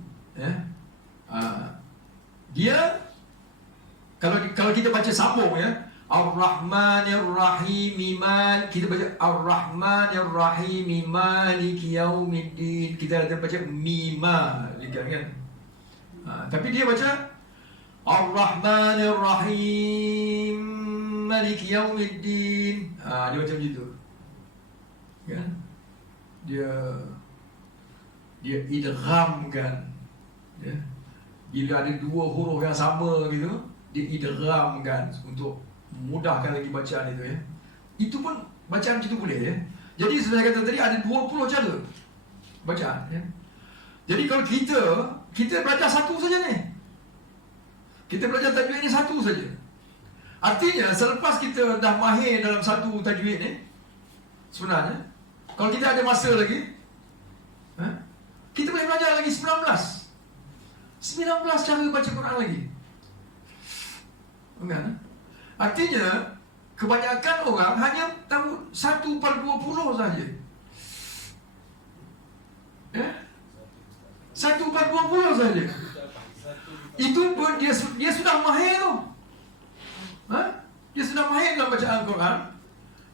Dia kalau kita baca sambung, ya, Ar-Rahmanir Rahim kita baca Ar-Rahmanir Rahim Maliki Yaumiddin. Kita ada baca Malik, kan? Tapi dia baca Ar-Rahmanir Rahim Maliki Yaumiddin. Dia baca begitu. Kan? Dia idghamkan, ya. Bila ada dua huruf yang sama gitu, dia idghamkan untuk mudahkan lagi bacaan itu, ya. Itu pun bacaan itu boleh, ya. Jadi saya kata tadi ada 20 cara bacaan, ya. Jadi kalau kita belajar satu saja ni. Kita belajar tajwid ni satu saja. Artinya selepas kita dah mahir dalam satu tajwid ni, sebenarnya kalau kita ada masa lagi, kita boleh belajar lagi 19 cara baca Quran lagi. Kan? Artinya kebanyakan orang hanya tahu 1/20 saja. 1/20 saja. Itu pun dia sudah mahir tu. Dia sudah mahir dalam bacaan Quran.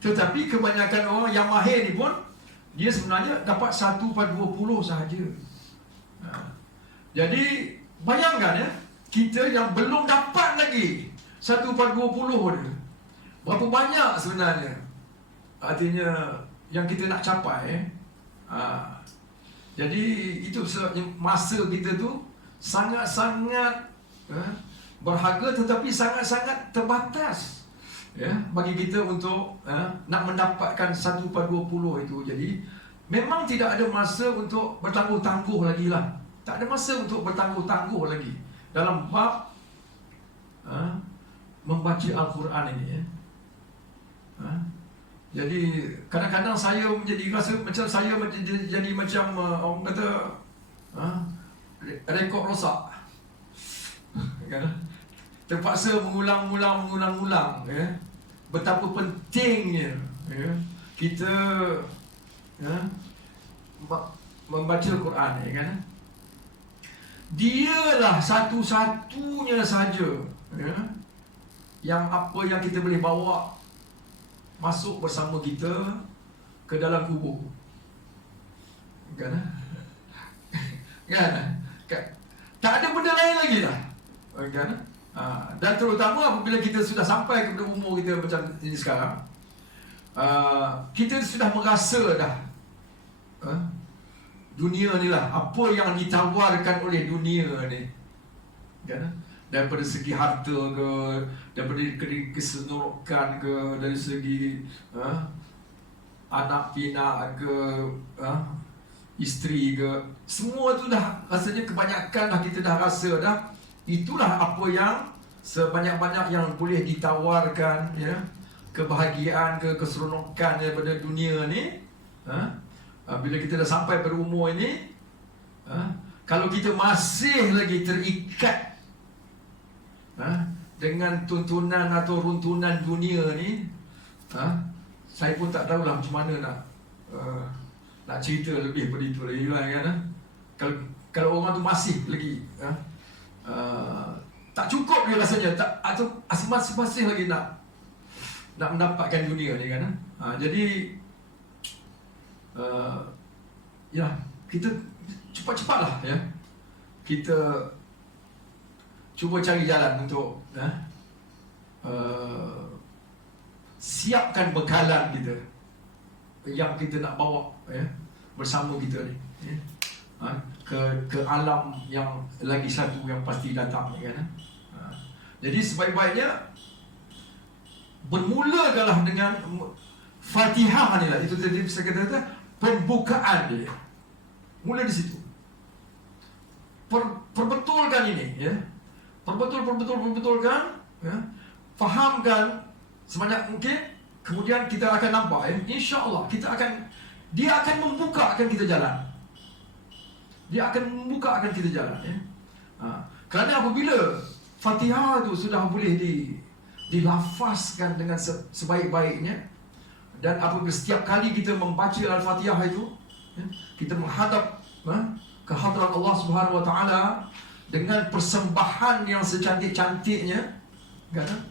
Tetapi kebanyakan orang yang mahir ni pun dia sebenarnya dapat 1/20 sahaja. Jadi bayangkan, ya, kita yang belum dapat lagi 1/20 dia. Berapa banyak sebenarnya artinya yang kita nak capai. Jadi itu sebabnya masa kita tu sangat-sangat berharga, tetapi sangat-sangat terbatas bagi kita untuk nak mendapatkan 1/20 itu. Jadi memang tidak ada masa untuk bertangguh-tangguh lagi lah. Tak ada masa untuk bertangguh-tangguh lagi dalam bab membaca Al-Quran ini. Jadi kadang-kadang saya menjadi rasa macam saya jadi macam orang kata rekod rosak. Kan? Terpaksa mengulang-ulang betapa pentingnya kita membaca Quran, kan? Dialah satu-satunya saja yang apa yang kita boleh bawa masuk bersama kita ke dalam kubur. Kan? Kan? Tak ada benda lain lagi dah. Kan? Dan terutama apabila kita sudah sampai kepada umur kita macam ini sekarang, kita sudah merasa dah dunia ni lah, apa yang ditawarkan oleh dunia ni, kan? Daripada segi harta ke, daripada kesenurukan ke, dari segi anak pinak ke, isteri ke, semua tu dah rasanya kebanyakan dah kita dah rasa dah itulah apa yang sebanyak-banyak yang boleh ditawarkan, kebahagiaan ke, keseronokan daripada dunia ni. Bila kita dah sampai berumur ini, kalau kita masih lagi terikat dengan tuntunan atau runtunan dunia ni, saya pun tak tahulah macam mana nak cerita lebih pada itu lagi kan. Kalau orang tu masih lagi tak cukup dia rasanya, atau masih lagi nak mendapatkan dunia ni kan. Jadi kita cepat-cepatlah kita cuba cari jalan untuk siapkan bekalan kita yang kita nak bawa bersama kita ni ke alam yang lagi satu yang pasti datang kan. Jadi sebaik-baiknya bermulakanlah dengan Fatihah ni lah. Itu tadi saya kata pembukaan dia. Mula di situ. Perbetulkan ini, Perbetulkan, fahamkan sebanyak mungkin. Kemudian kita akan nampak, insya-Allah dia akan membukakan kita jalan. Dia akan membukakan kita jalan, Kerana apabila Fatihah tu sudah boleh dilafazkan dengan sebaik-baiknya, dan apabila setiap kali kita membaca Al-Fatihah itu, kita menghadap ke hadrat Allah Subhanahu Wa Taala dengan persembahan yang secantik-cantiknya, kan?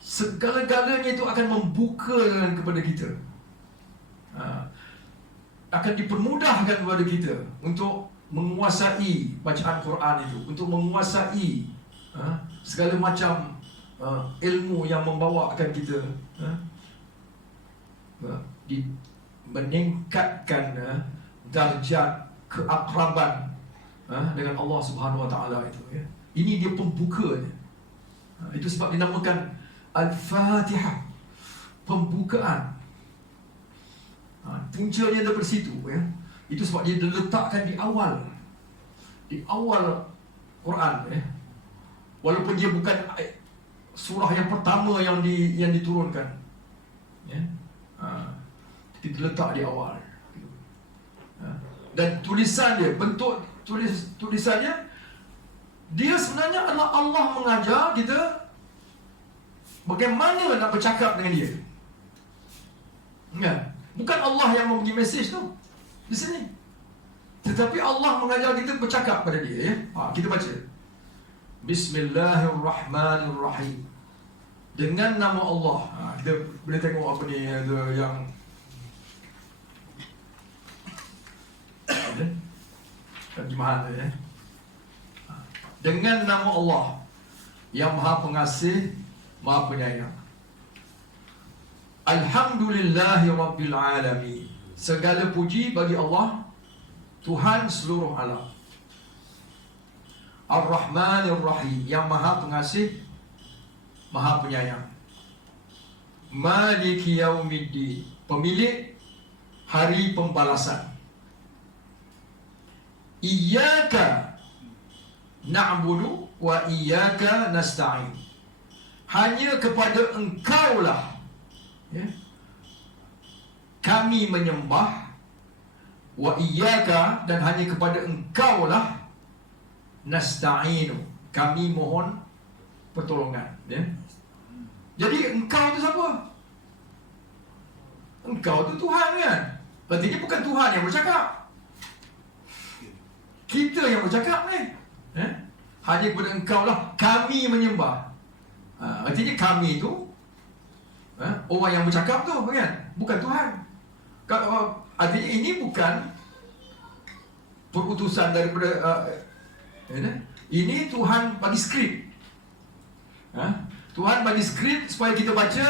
Segala-galanya itu akan membukakan kepada kita, akan dipermudahkan kepada kita untuk menguasai bacaan Quran itu, untuk menguasai segala macam ilmu yang membawakan kita meningkatkan darjat keakraban dengan Allah Subhanahu Wa Taala itu. Ini dia pembukanya. Itu sebab dinamakan Al-Fatihah, pembukaan. Puncanya daripada situ, Itu sebab dia diletakkan di awal Quran, Walaupun dia bukan surah yang pertama yang diturunkan, tapi diletak di awal. Dan tulisan dia, bentuk tulisannya, dia sebenarnya adalah Allah mengajar kita bagaimana nak bercakap dengan dia. Bukan Allah yang memberi mesej tu di sini, tetapi Allah mengajar kita bercakap pada dia. Kita baca Bismillahirrahmanirrahim, dengan nama Allah. Kita boleh tengok apa ni yang terjemahan dia, dengan nama Allah yang Maha Pengasih, Maha Penyayang. Alhamdulillahi Rabbil Alamin. Segala puji bagi Allah, Tuhan seluruh alam. Ar-Rahmanir Rahim, yang maha pengasih, maha penyayang. Maliki Yaumiddin, pemilik hari pembalasan. Iyyaka na'budu wa iyyaka nasta'in. Hanya kepada Engkaulah, ya, kami menyembah, wa iyyaka, dan hanya kepada Engkaulah nasta'inu, kami mohon pertolongan, ya. Jadi Engkau tu siapa? Engkau tu Tuhan, kan? Artinya bukan Tuhan yang bercakap, kita yang bercakap ni, ya? Hanya kepada Engkaulah kami menyembah. Artinya kami tu, orang yang bercakap tu, kan? Bukan Tuhan. Artinya ini bukan perutusan daripada ini Tuhan bagi skrip. Tuhan bagi skrip supaya kita baca.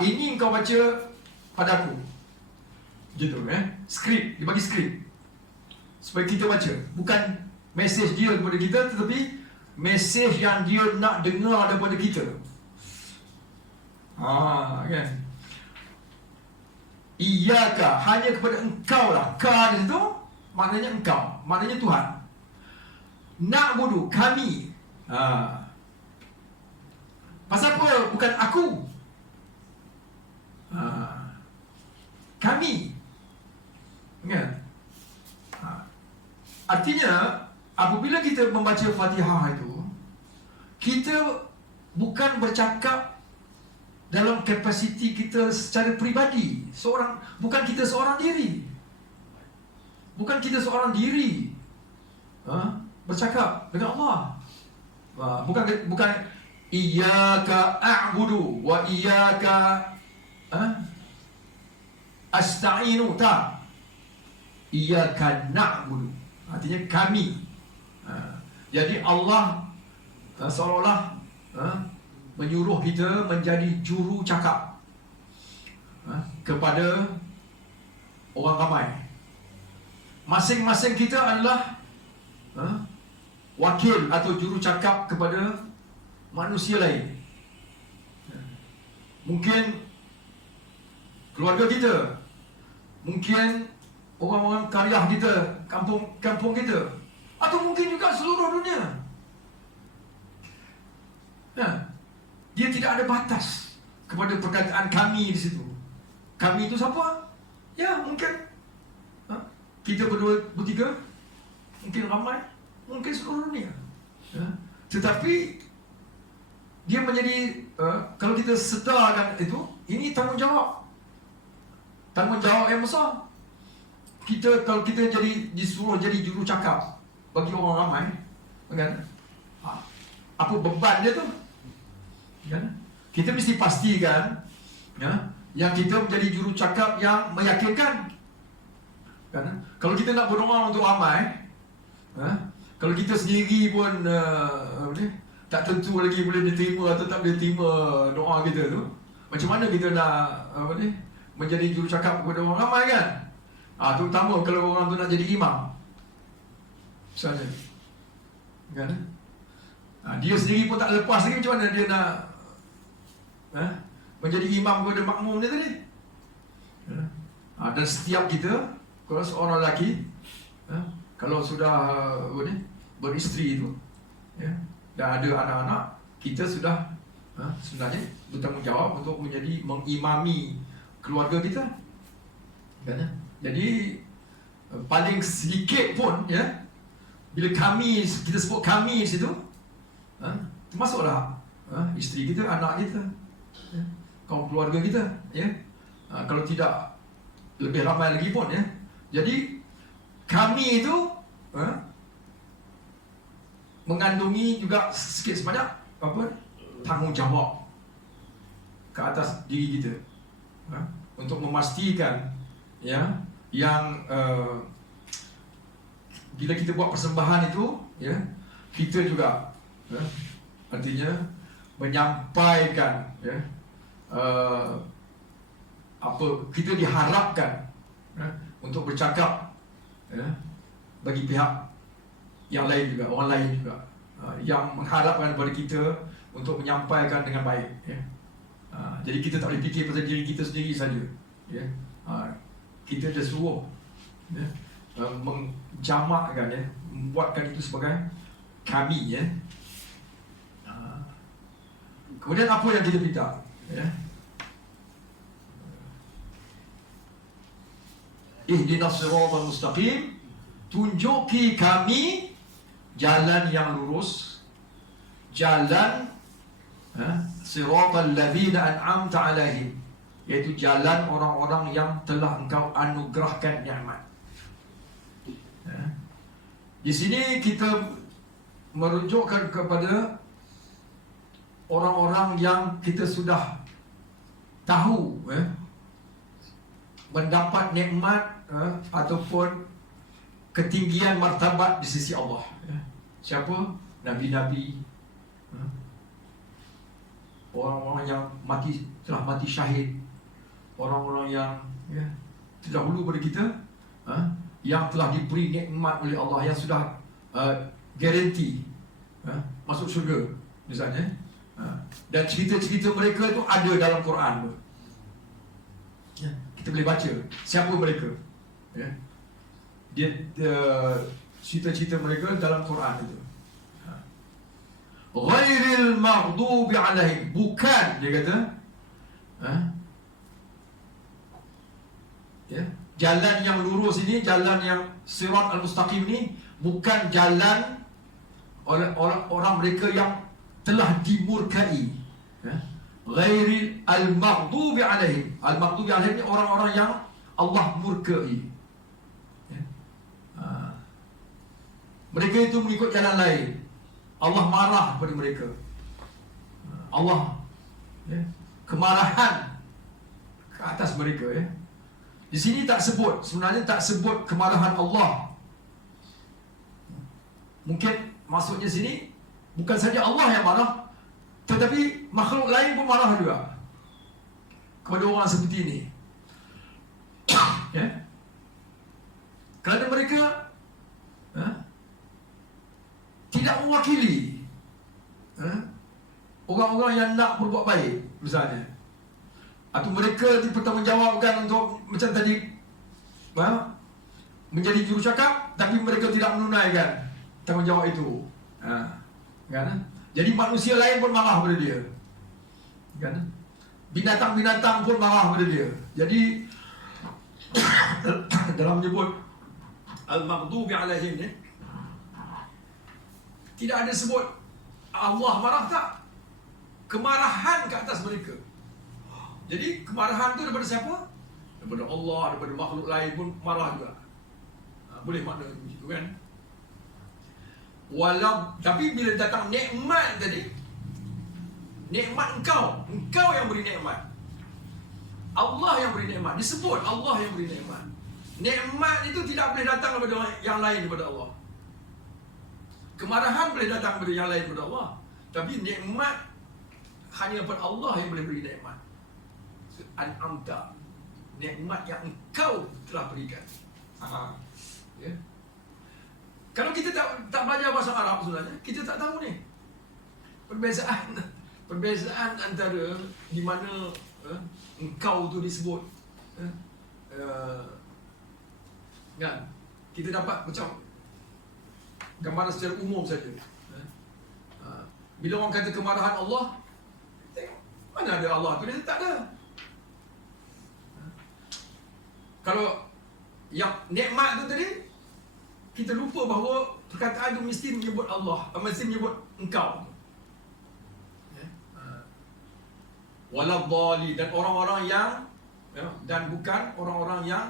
Ini engkau baca padaku, gitu, skrip. Dia bagi skrip supaya kita baca. Bukan mesej dia kepada kita, tetapi mesej yang dia nak dengar daripada kita. Kan? Iyyaka, hanya kepada Engkau lah. Ka di situ maknanya Engkau, maknanya Tuhan. Na'budu, kami. Pasal apa? Bukan aku. Kami. Kan? Artinya apabila kita membaca Fatihah itu, kita bukan bercakap dalam kapasiti kita secara peribadi. Bukan kita seorang diri. Bukan kita seorang diri bercakap dengan Allah. Bukan iyyaka a'budu wa iyyaka asta'inu, tak. Iyyaka na'budu, artinya kami. Jadi Allah seolah-olah menyuruh kita menjadi juru cakap kepada orang ramai. Masing-masing kita adalah wakil atau juru cakap kepada manusia lain. Mungkin keluarga kita, mungkin orang-orang karya kita, kampung kita, atau mungkin juga seluruh dunia. Dia tidak ada batas kepada perkataan kami di situ. Kami itu siapa? Ya, mungkin kita berdua, bertiga, mungkin ramai, mungkin seluruh dunia. Tetapi dia menjadi, kalau kita sedarkan itu, ini tanggungjawab yang besar. Kalau kita disuruh jadi juru cakap bagi orang ramai, kan? Apa beban dia tu? Kan? Kita mesti pastikan, yang kita menjadi juru cakap yang meyakinkan. Kan? Kalau kita nak berdoa untuk ramai, kalau kita sendiri pun tak tentu lagi boleh diterima atau tak boleh terima doa kita tu, macam mana kita nak menjadi juru cakap kepada orang ramai, kan? Terutama kalau orang tu nak jadi imam, misalnya, kan? Dia sendiri pun tak lepas lagi, macam mana dia nak menjadi imam kepada makmum dia tadi? Dan setiap kita, kalau seorang lelaki, kalau sudah beristeri itu, dan ada anak-anak, kita sudah sebenarnya bertanggungjawab untuk mengimami keluarga kita, kan? Jadi paling sedikit pun, bila kami, kita sebut kami di situ, termasuklah isteri kita, anak kita, kaum keluarga kita, kalau tidak lebih ramai lagi pun, Jadi kami itu mengandungi juga sikit sebanyak tanggungjawab ke atas diri kita, untuk memastikan, yang bila kita buat persembahan itu, kita juga artinya menyampaikan kita diharapkan untuk bercakap bagi pihak yang lain juga, orang lain juga, yang mengharapkan kepada kita untuk menyampaikan dengan baik. Jadi kita tak boleh fikir pasal diri kita sendiri saja. Kita dah suruh menjamakkan, membuatkan itu sebagai kami. Kemudian apa yang kita minta? Ihdinas siratal mustaqim, tunjuki kami jalan yang lurus, jalan siratal ladzina an'amta alaihim, iaitu jalan orang-orang yang telah engkau anugerahkan nikmat. Di sini kita merujukkan kepada orang-orang yang kita sudah tahu mendapat nikmat ataupun ketinggian martabat di sisi Allah. Siapa? Nabi-nabi, orang-orang yang telah mati syahid, orang-orang yang terdahulu pada kita, yang telah diberi nikmat oleh Allah, yang sudah garanti masuk syurga misalnya. Dan cerita-cerita mereka itu ada dalam Quran. Kita boleh baca siapa mereka. Dia cerita-cerita mereka dalam Quran itu. Ghairil maghdubi alaihim, bukan, dia kata, jalan yang lurus ini, jalan yang sirat al-mustaqim ini, bukan jalan oleh orang mereka yang telah dimurkai. Ghairil al-maghdubi alaihim. Al-maghdubi alaihim ini orang-orang yang Allah murkai. Mereka itu mengikut jalan lain. Allah marah pada mereka. Allah kemarahan ke atas mereka. Di sini sebenarnya tak sebut kemarahan Allah. Mungkin maksudnya sini bukan saja Allah yang marah, tetapi makhluk lain pun marah juga kepada orang seperti ini. Kerana mereka tidak mewakili orang-orang yang nak berbuat baik misalnya, atau mereka dipertanggungjawabkan untuk macam tadi menjadi jurucakap, tapi mereka tidak menunaikan tanggungjawab itu. Kan? Jadi manusia lain pun marah pada dia. Kan? Binatang-binatang pun marah pada dia. Jadi dalam menyebut al-maghdubi alaihim ni, tidak ada sebut Allah marah, tak. Kemarahan ke atas mereka. Jadi kemarahan tu daripada siapa? Daripada Allah, daripada makhluk lain pun marah juga. Boleh makna begitu kan? Tapi bila datang nikmat tadi, nikmat engkau yang beri nikmat, Allah yang beri nikmat, disebut Allah yang beri nikmat. Nikmat itu tidak boleh datang daripada yang lain daripada Allah. Kemarahan boleh datang daripada yang lain daripada Allah, tapi nikmat hanya daripada Allah yang boleh beri nikmat. An'amta, nikmat yang engkau telah berikan. Kalau kita tak belajar bahasa Arab sebenarnya, kita tak tahu ni perbezaan antara di mana engkau tu disebut. Kan? Kita dapat macam gambaran secara umum saja. Bila orang kata kemarahan Allah, tengok mana ada Allah tu, dia tak ada. Kalau yang nikmat tu tadi, kita lupa bahawa perkataan itu mesti menyebut Allah, mesti menyebut engkau. Waladhdallin, dan orang-orang yang dan bukan orang-orang yang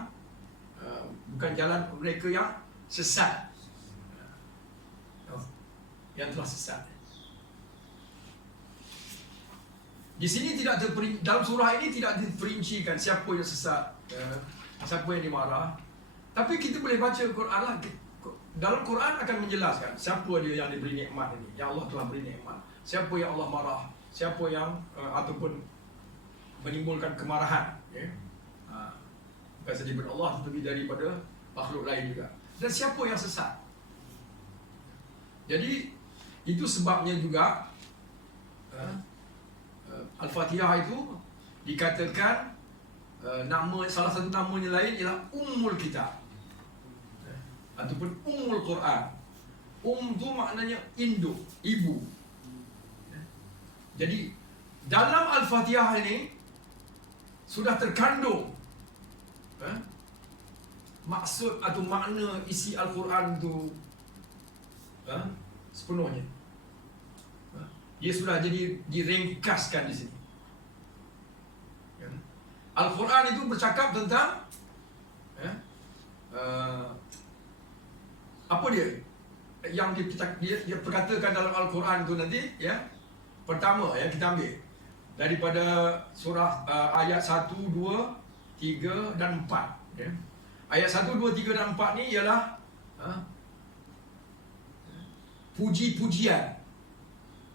bukan jalan mereka yang sesat, yang telah sesat. Di sini tidak dalam surah ini tidak diperincikan siapa yang sesat, siapa yang dimarah. Tapi kita boleh baca Quran lah. Dalam Quran akan menjelaskan siapa dia yang diberi nikmat ini, yang Allah telah beri nikmat. Siapa yang Allah marah, siapa yang ataupun menimbulkan kemarahan. bukan saja daripada Allah tetapi daripada makhluk lain juga. Dan siapa yang sesat? Jadi itu sebabnya juga Al-Fatihah itu dikatakan nama, salah satu namanya lain ialah Ummul Kitab ataupun Ummul Quran. Tu maknanya induk, ibu. Jadi dalam Al-Fatihah ini sudah terkandung maksud atau makna isi Al-Quran itu sepenuhnya. Dia sudah jadi diringkaskan di sini. Al-Quran itu bercakap tentang apa dia yang dia perkatakan dalam Al-Quran itu nanti, ya. Pertama yang kita ambil daripada surah ayat 1, 2, 3 dan 4, ya. Ayat 1, 2, 3 dan 4 ni ialah puji-pujian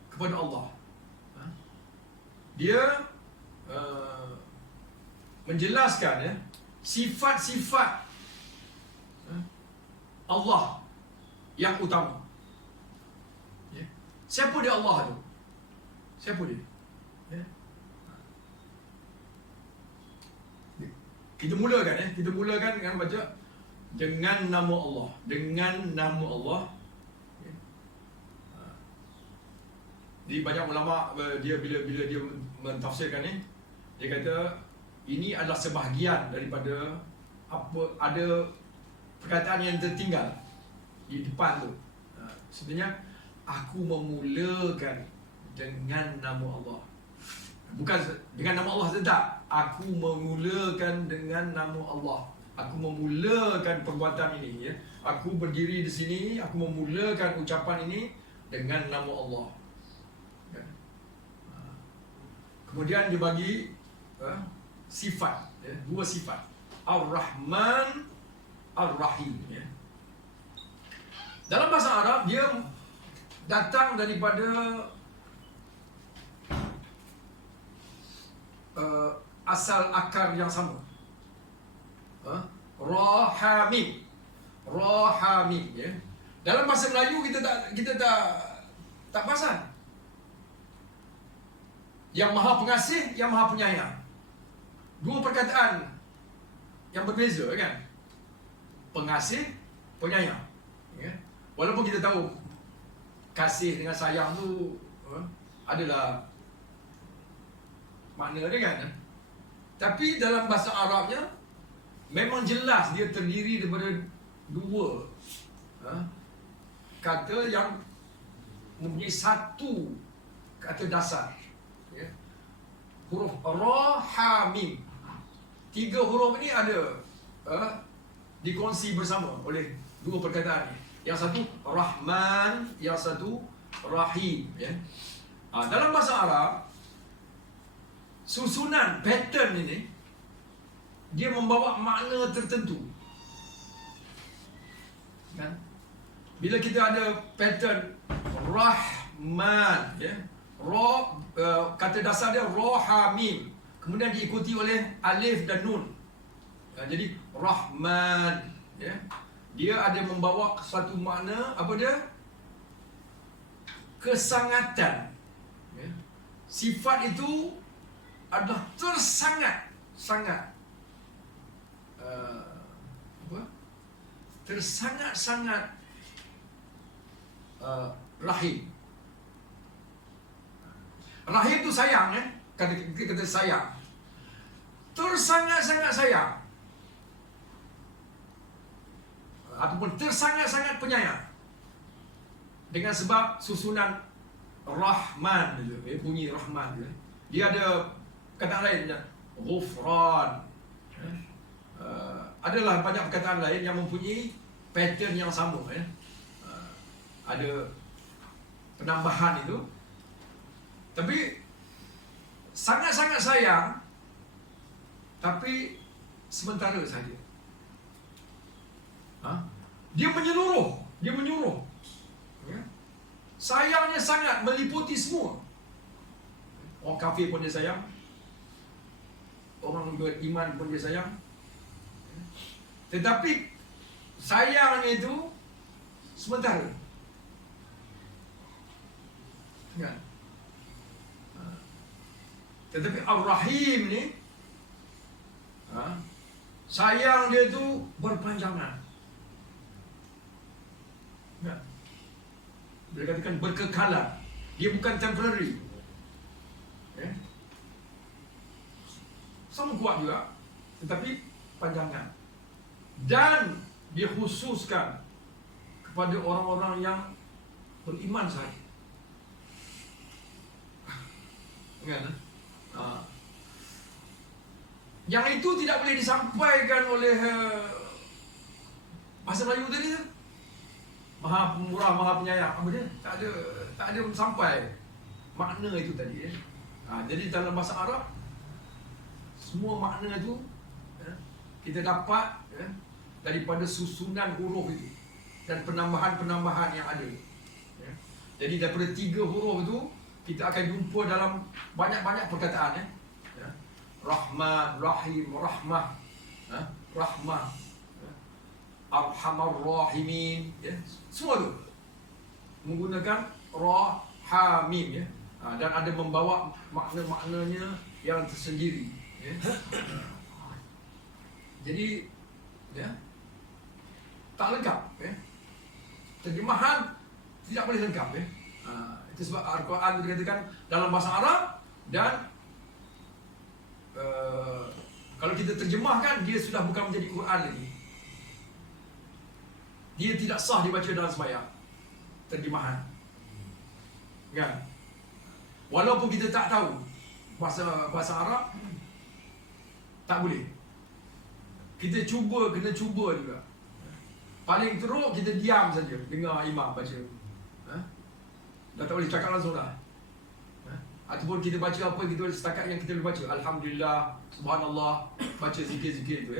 kepada Allah. Dia menjelaskan, ya, sifat-sifat Allah yang utama. Ya. Siapa dia Allah tu? Siapa dia? Ya. Kita mulakan, ya. Kita mulakan dengan baca dengan nama Allah. Dengan nama Allah. Ya. Di banyak ulama dia bila dia mentafsirkan ni, dia kata ini adalah sebahagian daripada ada perkataan yang tertinggal di depan tu. Sebenarnya aku memulakan dengan nama Allah. Bukan dengan nama Allah tetap. Aku memulakan dengan nama Allah. Aku memulakan perbuatan ini, ya. Aku berdiri di sini, aku memulakan ucapan ini dengan nama Allah. Ya. Kemudian dia bagi sifat, ya, 2 sifat. Ar-Rahman, Ar-Rahim, ya. Dalam bahasa Arab dia datang daripada asal akar yang sama. Rahamim. Rahamim, ya. Dalam bahasa Melayu kita tak perasan. Yang Maha Pengasih, yang Maha Penyayang. 2 perkataan yang berbeza, kan? Pengasih, penyayang, ya. Walaupun kita tahu kasih dengan sayang tu adalah makna dia, kan? Tapi dalam bahasa Arabnya memang jelas dia terdiri daripada 2 kata yang mempunyai satu kata dasar, ya. Huruf Ra, Ha, Mim. 3 huruf ini ada dikongsi bersama oleh 2 perkataan ini. Yang satu Rahman, yang satu Rahim, ya. Dalam bahasa Arab, susunan pattern ini dia membawa makna tertentu, kan? Bila kita ada pattern Rahman, ya, kata dasar dia Ra, Ha, Mim, kemudian diikuti oleh alif dan nun, jadi Rahman, ya. Dia ada membawa satu makna, apa dia? Kesangatan, ya. Sifat itu adalah tersangat-sangat tersangat-sangat rahim. Rahim itu sayang, ya. Kata sayang. Tersangat-sangat sayang. Ataupun tersangat-sangat penyayang. Dengan sebab susunan Rahman itu, bunyi Rahman itu. Dia ada perkataan lain, Ghufran. Adalah banyak perkataan lain yang mempunyai pattern yang sama, ya. Ada penambahan itu. Tapi sangat-sangat sayang, tapi sementara saja. Dia menyeluruh, ya. Sayangnya sangat meliputi semua. Orang kafir pun dia sayang, orang beriman pun dia sayang, Tetapi sayangnya itu sementara. Kan? Tetapi Ar-Rahim ni sayang dia tu berpanjangan. Kan? Dia katakan berkekalan. Dia bukan temporary. Sama kuat juga, tetapi panjangan. Dan dikhususkan kepada orang-orang yang beriman sahaja. Kan? Yang itu tidak boleh disampaikan oleh bahasa Melayu tadi tu. Maha Pemurah, Maha Penyayang. Apa dia? Tak ada sampai makna itu tadi. Jadi dalam bahasa Arab, semua makna itu kita dapat daripada susunan huruf itu dan penambahan-penambahan yang ada. Jadi daripada 3 huruf itu kita akan jumpa dalam banyak-banyak perkataan. Rahman, Rahim, Rahmah, Rahmah, Arhamar Rahimin, semua tu menggunakan Ra, Ha, Mim, dan ada membawa makna-maknanya yang tersendiri. Jadi tak lengkap. Terjemahan tidak boleh lengkap. Itu sebab Al-Quran dikatakan dalam bahasa Arab dan kalau kita terjemahkan, dia sudah bukan menjadi Quran lagi. Dia tidak sah dibaca dalam sembahyang. Terjemahan. Kan? Walaupun kita tak tahu bahasa Arab, tak boleh. Kita kena cuba juga. Paling teruk kita diam saja, dengar imam baca. Dah tak boleh cakap langsung dah. Ataupun kita baca apa, kita setakat yang kita boleh baca. Alhamdulillah, Subhanallah, baca zikir-zikir itu.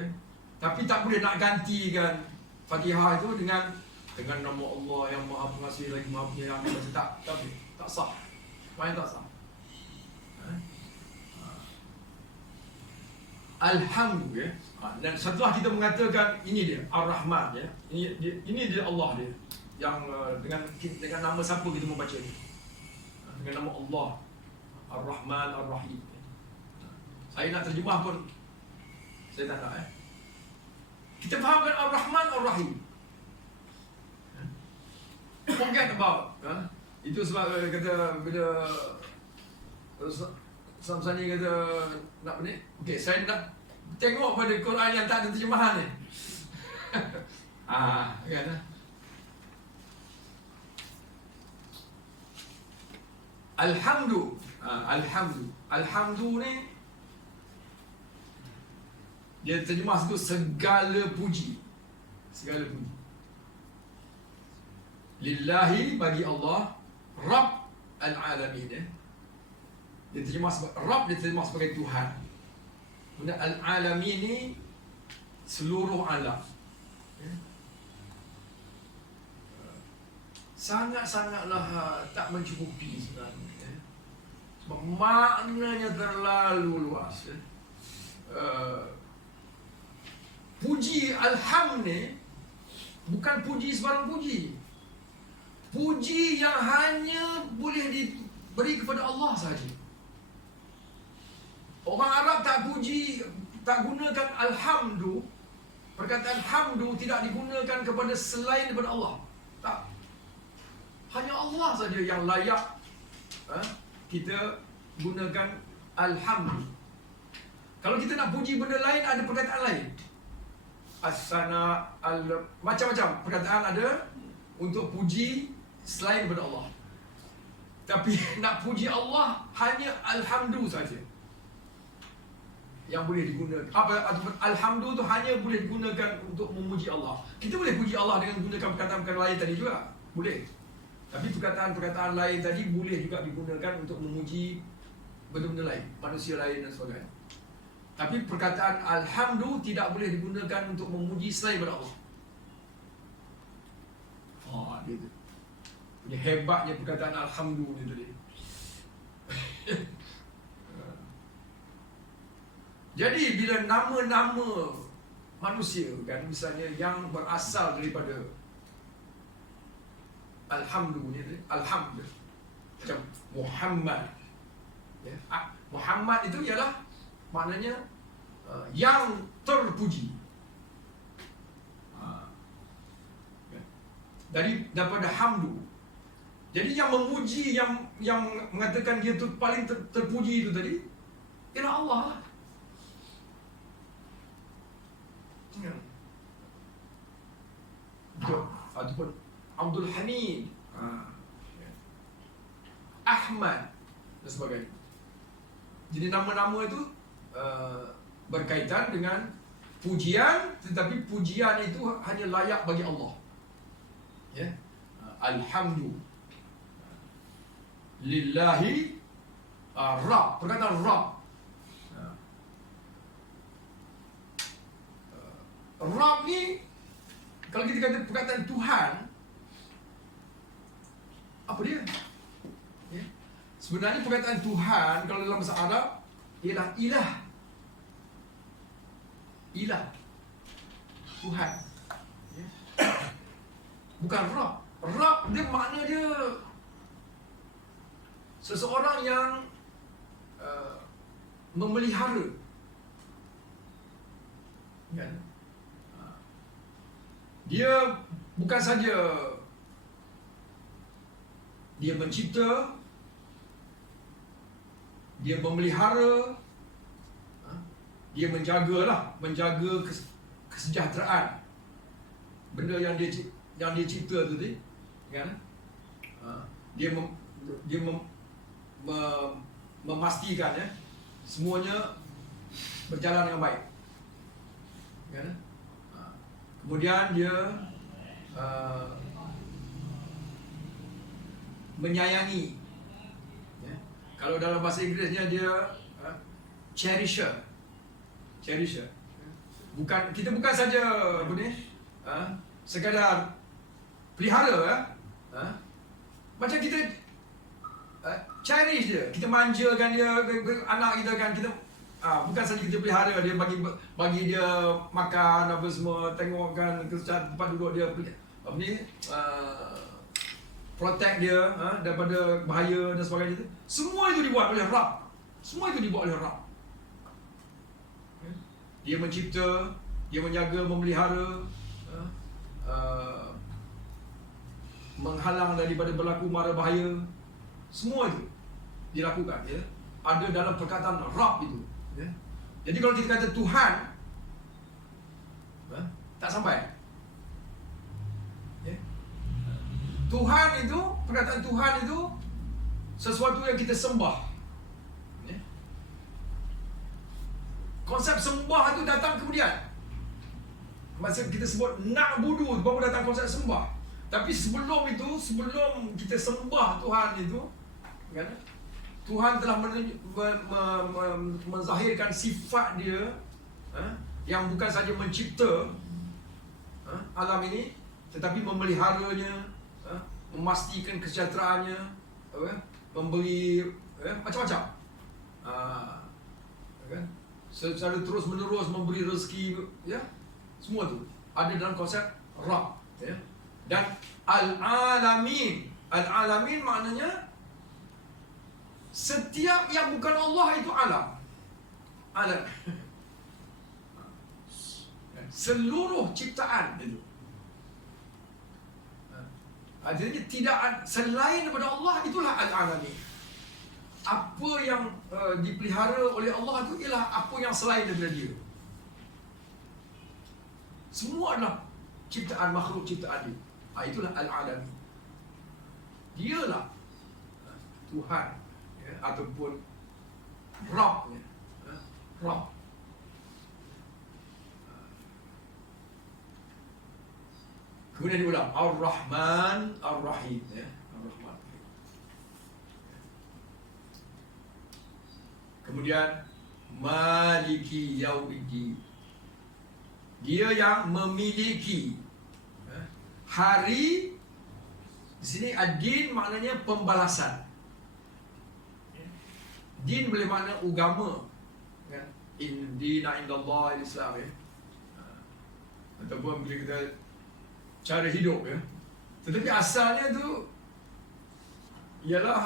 Tapi tak boleh nak gantikan Fatihah itu dengan nama Allah yang Maha Pengasih lagi Maha Penyayang. Tak boleh. Tak sah. Main tak sah. Alhamdulillah. Dan setelah kita mengatakan ini dia Ar-Rahman, ini dia Allah dia yang dengan nama siapa kita membaca ni? Dengan nama Allah Ar-Rahman Ar-Rahim. Saya nak terjemah pun saya tak nak. Kita fahamkan Ar-Rahman Ar-Rahim. Forget about. Itu sebab kata bila Samsani kata nak ni, okey, saya nak tengok pada Quran yang tak ada terjemahan ni. Kan? Alhamdu ni dia terjemah situ segala puji. Segala puji. Lillahi, bagi Allah, Rabb al-alamin. Dia terjemah sebagai Rabb, dia terjemah sebagai Tuhan. Kemudian al-alamin ni seluruh alam. Sangat-sangatlah tak mencukupi sebenarnya. Sebab maknanya terlalu luas. Puji alham ni bukan puji sebarang puji. Puji yang hanya boleh diberi kepada Allah sahaja. Orang Arab tak gunakan alhamdu. Perkataan hamdu tidak digunakan kepada selain daripada Allah. Tak. Hanya Allah saja yang layak kita gunakan alhamdu. Kalau kita nak puji benda lain, ada perkataan lain. As-sana, macam-macam perkataan ada untuk puji selain daripada Allah. Tapi nak puji Allah hanya alhamdu saja yang boleh digunakan. Alhamdu tu hanya boleh digunakan untuk memuji Allah. Kita boleh puji Allah dengan menggunakan perkataan-perkataan lain tadi juga. Boleh. Tapi perkataan-perkataan lain tadi boleh juga digunakan untuk memuji benda-benda lain, manusia lain dan sebagainya. Tapi perkataan alhamdu tidak boleh digunakan untuk memuji selain daripada Allah. Gitu. Punya hebatnya perkataan alhamdu ni tadi. Jadi bila nama-nama manusia kan, misalnya yang berasal daripada alhamd macam Muhammad ya. Muhammad itu ialah maknanya yang terpuji. Daripada hamdu. Jadi yang memuji, yang mengatakan dia tu paling terpuji itu tadi ialah Allah lah. Ataupun Abdul Hamid, Ahmad dan sebagainya. Jadi nama-nama itu berkaitan dengan pujian, tetapi pujian itu hanya layak bagi Allah. Ya, alhamdu lillahi Rabb, perkataan Rabb. Rabb ni kalau kita kata perkataan Tuhan, apa dia? Ya. Sebenarnya perkataan Tuhan kalau dalam bahasa Arab ialah ilah. Ilah, Tuhan. Ya. Bukan Rabb. Rabb dia makna dia seseorang yang memelihara. Kan? Dia bukan saja dia mencipta, dia memelihara, dia menjaga kesejahteraan benda yang dia cipta tu tadi, kan? Dia memastikan ya semuanya berjalan dengan baik, kan? Kemudian dia menyayangi ya. Kalau dalam bahasa Inggerisnya dia cherisher. Kita bukan saja apa ni sekadar pelihara ya. Macam kita cherish dia, kita manjakan dia, anak kita kan, kita bukan saja kita pelihara dia, bagi dia makan apa semua, tengokkan tempat duduk dia, apa ni, protect dia daripada bahaya dan sebagainya itu. Semua itu dibuat oleh Rabb. Dia mencipta, dia menjaga, memelihara, menghalang daripada berlaku mara bahaya. Semua itu dilakukan ya. Ada dalam perkataan Rabb itu ya. Jadi kalau kita kata Tuhan tak sampai ya. Tuhan itu, perkataan Tuhan itu sesuatu yang kita sembah ya. Konsep sembah itu datang kemudian. Masa kita sebut na'budu baru datang konsep sembah. Tapi sebelum itu, sebelum kita sembah Tuhan itu, kan, Tuhan telah menzahirkan sifat dia yang bukan saja mencipta alam ini, tetapi memeliharanya, memastikan kesejahteraannya, memberi macam-macam, kan, secara terus menerus memberi rezeki ya. Semua tu ada dalam konsep Rabb ya. Dan al-alamin maknanya setiap yang bukan Allah itu alam. Seluruh ciptaan itu. Artinya tidak selain daripada Allah, itulah al-alamin. Apa yang dipelihara oleh Allah itu ialah apa yang selain daripada dia. Semua adalah ciptaan, makhluk ciptaan dia. Itulah al-alamin. Dialah Tuhan ya, ataupun Rabb ya. Rabb. Kemudian diulang Ar-Rahman Ar-Rahim ya. Ar-Rahman. Kemudian Maliki Yaumiddin. Dia yang memiliki hari. Di sini ad-din maknanya pembalasan. Din boleh makna agama, kan? Dina indallah al-Islam ya. ataupun bila kita cara hidup ya. Tetapi asalnya tu ialah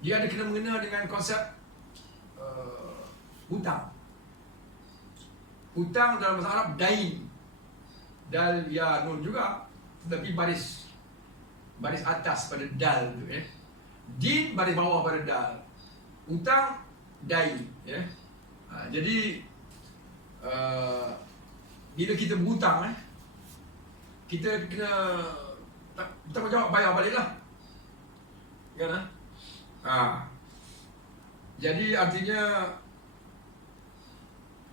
dia ada kena mengena dengan konsep hutang. Hutang dalam bahasa Arab dain, dal ya nun juga, tetapi baris atas pada dal tu ya. Din baris bawah pada dal. Hutang dain ya. Jadi bila kita berhutang kita kena bertanggungjawab bayar baliklah. Kan? Jadi artinya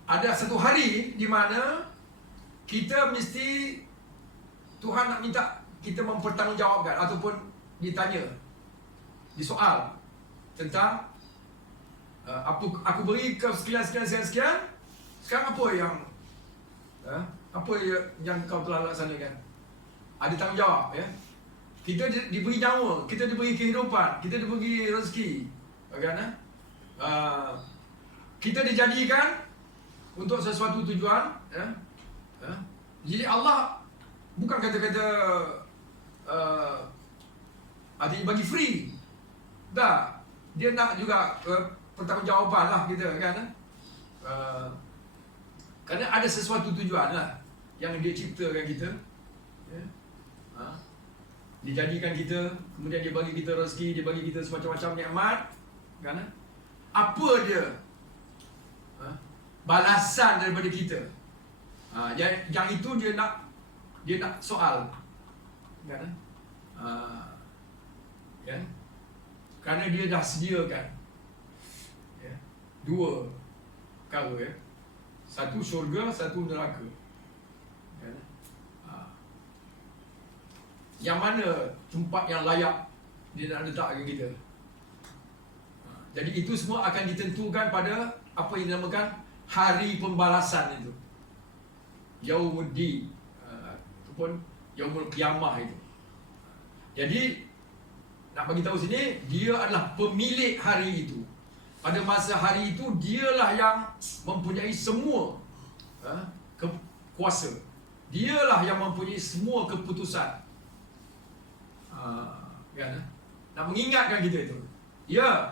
ada satu hari di mana kita mesti Tuhan nak minta kita mempertanggungjawabkan ataupun ditanya, disoal tentang aku beri kau sekian, sekarang apa yang kau telah laksanakan? Ada tanggungjawab ya. Kita diberi nyawa, kita diberi kehidupan, kita diberi rezeki, kan? Kita dijadikan untuk sesuatu tujuan ya. Jadi Allah bukan kata-kata artinya bagi free. Tak. Dia nak juga pertanggungjawaban lah kita kan. Kerana ada sesuatu tujuan lah yang dia ciptakan kita ya. Dia jadikan kita, kemudian dia bagi kita rezeki, dia bagi kita semacam-macam nikmat kan. Apa dia balasan daripada kita? Yang itu dia nak soal kan? Ya? Kerana dia dah sediakan ya, dua perkara ya. Satu syurga, satu neraka kan? Yang mana tempat yang layak dia nak letakkan kita? Jadi itu semua akan ditentukan pada apa yang dinamakan hari pembalasan itu, Yaumuddin ataupun Yaumul Qiyamah itu. Jadi nak bagi tahu sini, dia adalah pemilik hari itu. Pada masa hari itu dialah yang mempunyai semua kuasa. Dialah yang mempunyai semua keputusan. Kan? Nak mengingatkan kita itu. Ya,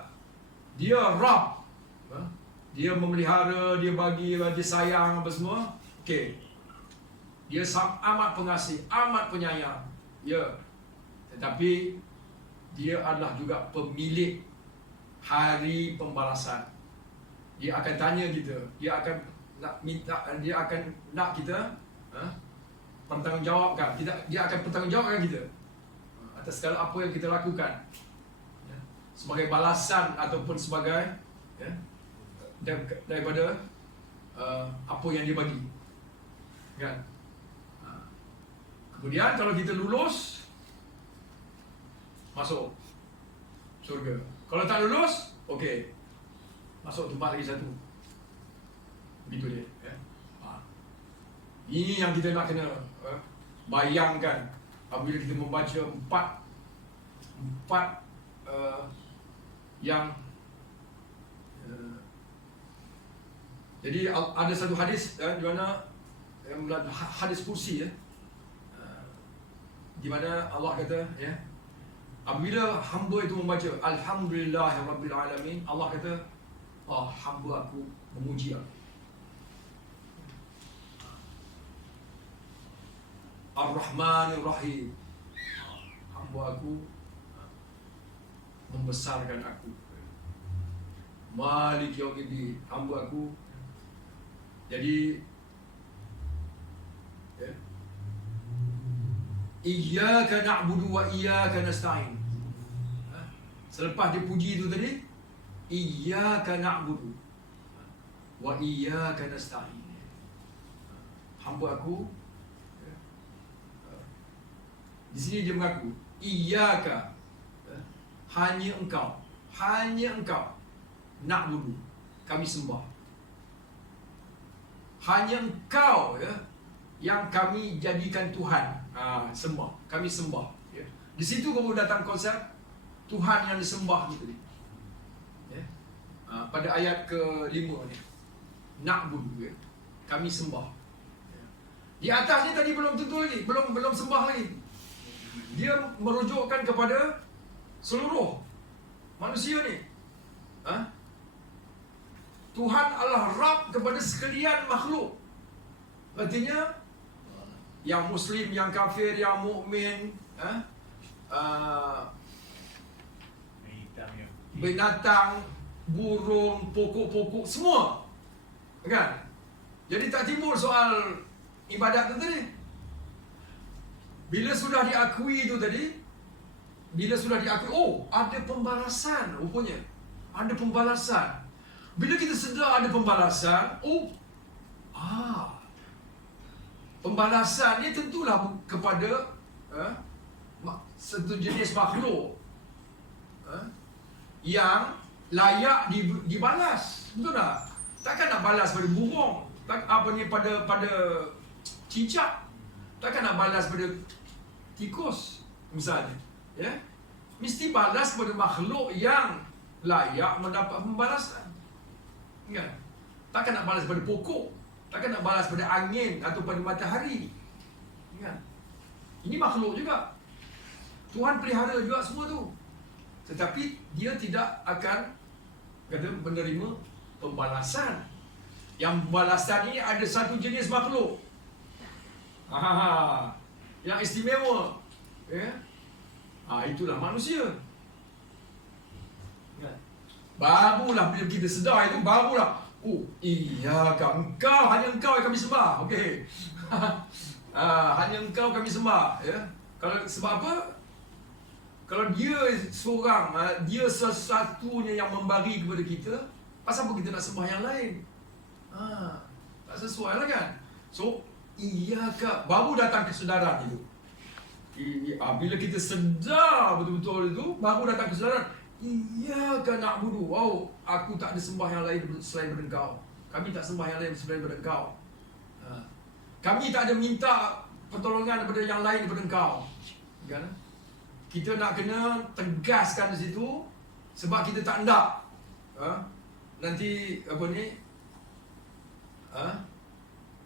dia Rabb. Dia memelihara, dia bagi, dia sayang apa semua. Okey. Dia amat pengasih, amat penyayang. Ya. Tetapi dia adalah juga pemilik hari pembalasan. Dia akan tanya kita, dia akan nak kita bertanggungjawabkan. Dia akan bertanggungjawabkan kita atas segala apa yang kita lakukan ya, sebagai balasan ataupun sebagai ya, daripada apa yang dia bagi kan. Kemudian kalau kita lulus, masuk syurga. Kalau tak lulus, okey, masuk tempat lagi satu. Begitu dia ya. Ini yang kita nak kena bayangkan apabila kita membaca empat yang jadi ada satu hadis di mana hadis kursi ya, di mana Allah kata ya, apabila hamba itu membaca Alhamdulillahirabbil alamin, Allah kata, hamba aku memuji aku. Ar-Rahmanir Rahim, hamba aku membesarkan aku. Malik Yaumiddin, hamba aku. Jadi ya, Iyyaka na'budu wa iyyaka nasta'in. Selepas dia puji itu tadi, Iyyaka na'budu wa iyyaka nasta'in. Hamba aku. Di sini dia mengaku, Iyyaka, hanya engkau na'budu, kami sembah. Hanya engkau ya, yang kami jadikan Tuhan. Sembah, kami sembah ya. Di situ baru datang konsep Tuhan yang disembah itu ya. Pada ayat ke-5 ni, na'budu ya. kami sembah. Di atas ni tadi belum tentu lagi, belum sembah lagi. Dia merujukkan kepada seluruh manusia ni. Tuhan adalah Rabb kepada sekalian makhluk. Artinya yang Muslim, yang kafir, yang mukmin, binatang, burung, pokok-pokok, semua. Kan? Jadi tak timbul soal ibadat tu tadi. Bila sudah diakui tu tadi, oh, ada pembalasan rupanya. Ada pembalasan. Bila kita sedar ada pembalasan, pembalasan ni tentulah kepada satu jenis makhluk yang layak dibalas. Betul tak? Takkan nak balas pada burung, pada cicak. Takkan nak balas pada tikus misalnya. Ya? Mesti balas pada makhluk yang layak mendapat pembalasan. Kan? Takkan nak balas pada pokok, takkan nak balas pada angin atau pada matahari. Kan? Ini makhluk juga. Tuhan pelihara juga semua tu. Tetapi dia tidak akan menerima pembalasan. Yang pembalasan ini ada satu jenis makhluk yang istimewa. Ya? Itulah manusia. Barulah bila kita sedar itu, barulah engkau, hanya engkau yang kami sembah. Okey. Hanya engkau kami sembah, ya. Kalau sebab apa? Kalau dia seorang, dia sesatunya yang memberi kepada kita, pasal apa kita nak sembah yang lain? Tak sesuai lah kan? So, baru datang kesedaran itu. Bila kita sedar betul-betul itu, baru datang kesedaran. Iyyaka na'budu. Aku tak ada sembah yang lain selain daripada Engkau. Kami tak sembah yang lain selain daripada Engkau. Kami tak ada minta pertolongan daripada yang lain daripada Engkau. Kan? Kita nak kena tegaskan di situ, sebab kita tak nak nanti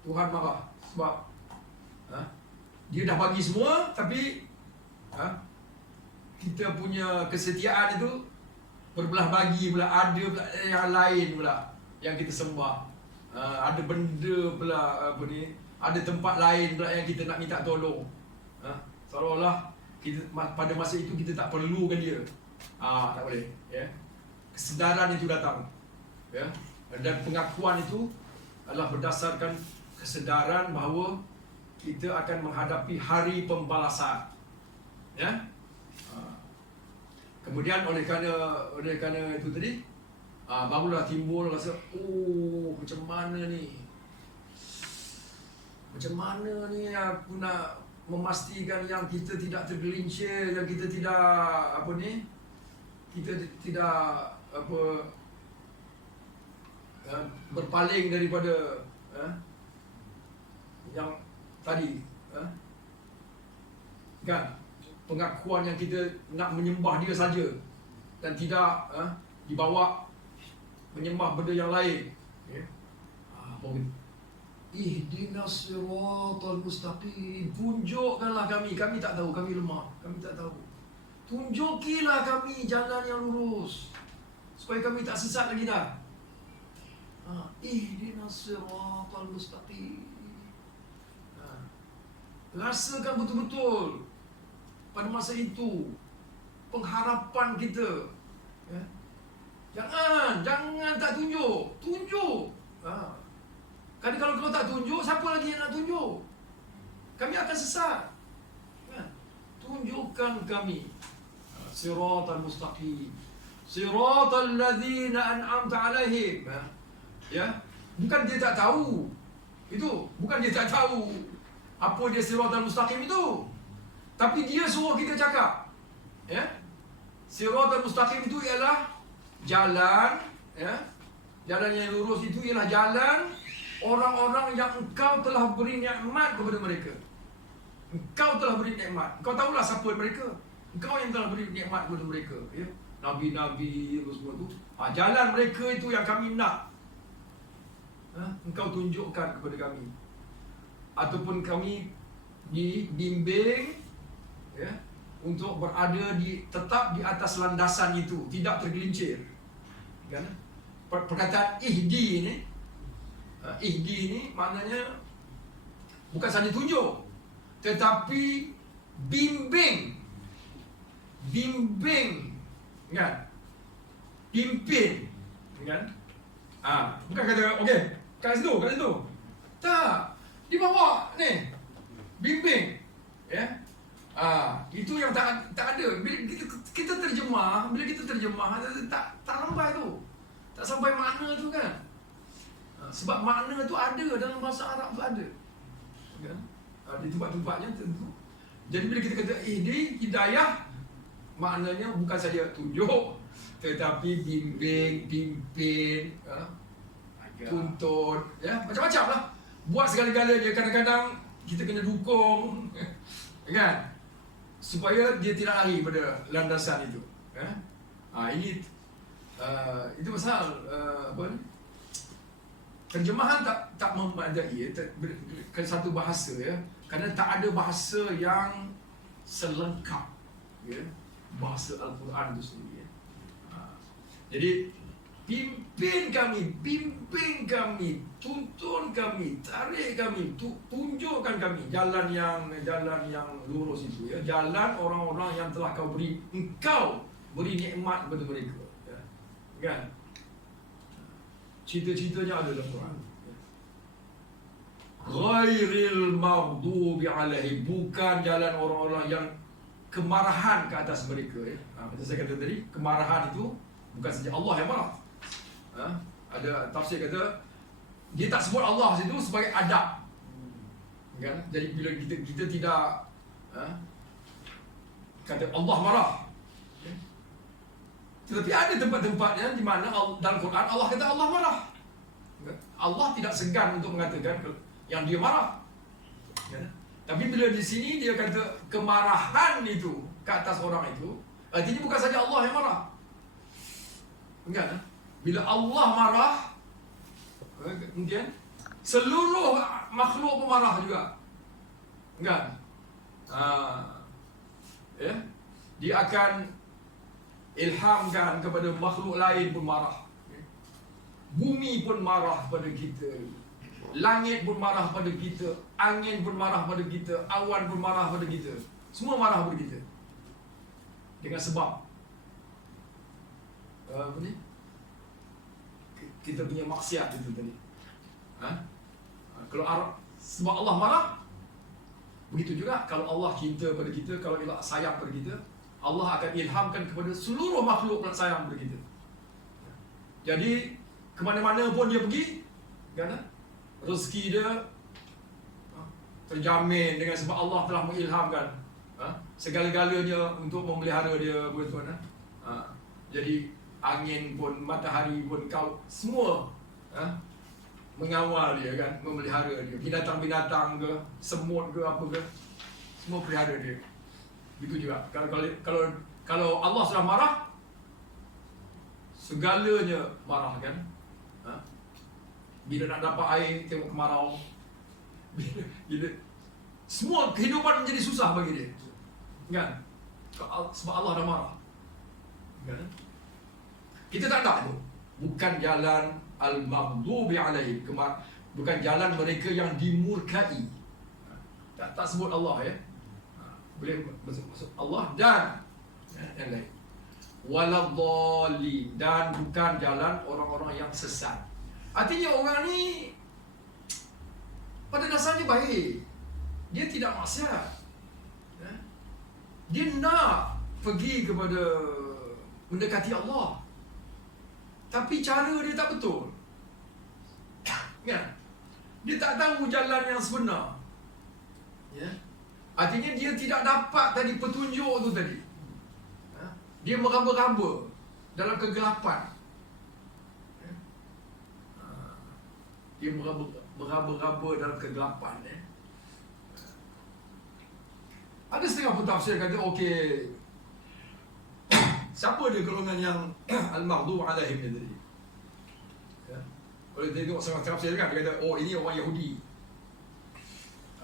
Tuhan marah. Sebab dia dah bagi semua, tapi kita punya kesetiaan itu berbelah bagi pula. Ada pula yang lain pula yang kita sembah. Ada benda pula ada tempat lain pula yang kita nak minta tolong. Seolah-olah kita pada masa itu kita tak perlukan dia. Tak boleh, ya. Kesedaran itu datang, ya. Dan pengakuan itu adalah berdasarkan kesedaran bahawa kita akan menghadapi hari pembalasan, ya. Kemudian oleh kerana itu tadi, barulah timbul rasa, macam mana aku nak memastikan yang kita tidak tergelincir, yang kita tidak berpaling daripada yang tadi, kan? Pengakuan yang kita nak menyembah dia saja dan tidak dibawa menyembah benda yang lain. Ihdinas siratal mustaqim. Tunjukkanlah kami tak tahu, kami lemah, kami tak tahu. Tunjukilah kami jalan yang lurus supaya kami tak sesat lagi dah. Ihdinas siratal mustaqim. Rasakan betul-betul pada masa itu pengharapan kita, ya? Jangan tak tunjuk. Kadang kalau kau tak tunjuk, siapa lagi yang nak tunjuk? Kami akan sesat. Ya? Tunjukkan kami siratal mustaqim, siratal ladzina an'amta alaihim. Ya? Bukan dia tak tahu. Itu bukan dia tak tahu apa dia siratal mustaqim itu. Tapi dia suruh kita cakap, ya. Siratal mustaqim itu ialah jalan, ya. Jalan yang lurus itu ialah jalan orang-orang yang engkau telah beri nikmat kepada mereka. Engkau telah beri nikmat. Engkau tahulah siapa mereka. Engkau yang telah beri nikmat kepada mereka, ya. Nabi-nabi semua itu. Jalan mereka itu yang kami nak. engkau tunjukkan kepada kami, ataupun kami dibimbing ya, untuk berada tetap di atas landasan itu, tidak tergelincir. Kan? Perkataan ihdi ini maknanya bukan saja tunjuk, tetapi bimbing, kan? Pimpin, kan? Bukan kata okey, kat situ. Tak, dibawa ni, bimbing, ya. Itu yang tak ada. Bila kita terjemah, tak lambai tu, tak sampai makna tu, kan? Sebab makna tu ada dalam bahasa Arab tu ada, kan? Di tempat-tempatnya tentu. Jadi bila kita kata hidayah, maknanya bukan saja tunjuk, tetapi bimbing, pimpin, tuntun, ya, macam-macam lah. Buat segala-galanya. Kadang-kadang kita kena dukung, kan, supaya dia tidak lari pada landasan itu. Ini itu pasal apa ni? Terjemahan tak memadai ke satu bahasa, ya, kerana tak ada bahasa yang selengkap, ya, bahasa Al-Quran itu sendiri, ya. Jadi pimpin kami, bimbing kami, tuntun kami, tarik kami, tunjukkan kami jalan yang lurus itu, ya, jalan orang-orang yang telah engkau beri nikmat kepada mereka, ya, kan? Cita-citanya ada dalam Quran. Ghairil maghdubi alaihim, bukan jalan orang-orang yang kemarahan ke atas mereka, ya. Macam saya kata tadi, kemarahan itu bukan saja Allah yang marah. Ada tafsir kata dia tak sebut Allah situ sebagai adab, kan? Jadi bila kita tidak kata Allah marah, ya. Tetapi ada tempat-tempatnya di mana dalam Quran Allah kata Allah marah. Allah tidak segan untuk mengatakan yang dia marah, ya. Tapi bila di sini dia kata kemarahan itu ke atas orang itu, artinya bukan saja Allah yang marah, kan? Bila Allah marah, kemudian seluruh makhluk pun marah juga, kan? Ya, dia akan ilhamkan kepada makhluk lain pun marah. Bumi pun marah pada kita, langit pun marah pada kita, angin pun marah pada kita, awan pun marah pada kita, semua marah pada kita dengan sebab apa ni? Kita punya maksiat itu tadi. Kalau sebab Allah marah, begitu juga kalau Allah cinta pada kita, kalau Allah sayang pada kita, Allah akan ilhamkan kepada seluruh makhluk yang sayang pada kita. Jadi ke mana-mana pun dia pergi, kan? Rezeki dia terjamin dengan sebab Allah telah mengilhamkan segala-galanya untuk memelihara dia, betul, kan? Jadi angin pun, matahari pun, kau semua mengawal dia, kan, memelihara dia. Binatang-binatang ke, semut ke, apa ke, semua pelihara dia. Begitu juga kalau Allah sudah marah, segalanya marah, kan? Bila nak dapat air, tengok kemarau. Bila semua kehidupan menjadi susah bagi dia, kan? Sebab Allah dah marah, kan? Kita tak nak tu. Bukan jalan al-maghdubi alaihim, bukan jalan mereka yang dimurkai. Tak sebut Allah, ya. Boleh masuk Allah dan yang lain. Waladhdallin, dan bukan jalan orang-orang yang sesat. Artinya orang ni pada dasarnya baik. Dia tidak maksiat. Dia nak pergi kepada mendekati Allah, tapi cara dia tak betul, kan? Dia tak tahu jalan yang sebenar, ya? Artinya dia tidak dapat tadi petunjuk tu tadi. Dia meraba-raba dalam kegelapan. Dia meraba-raba dalam kegelapan. Ada setengah pentafsir kata, okey, siapa dia golongan yang al-maghdubi alaihim tadi? Kalau dia tengok setengah tafsir kan, dia kata, oh ini orang Yahudi.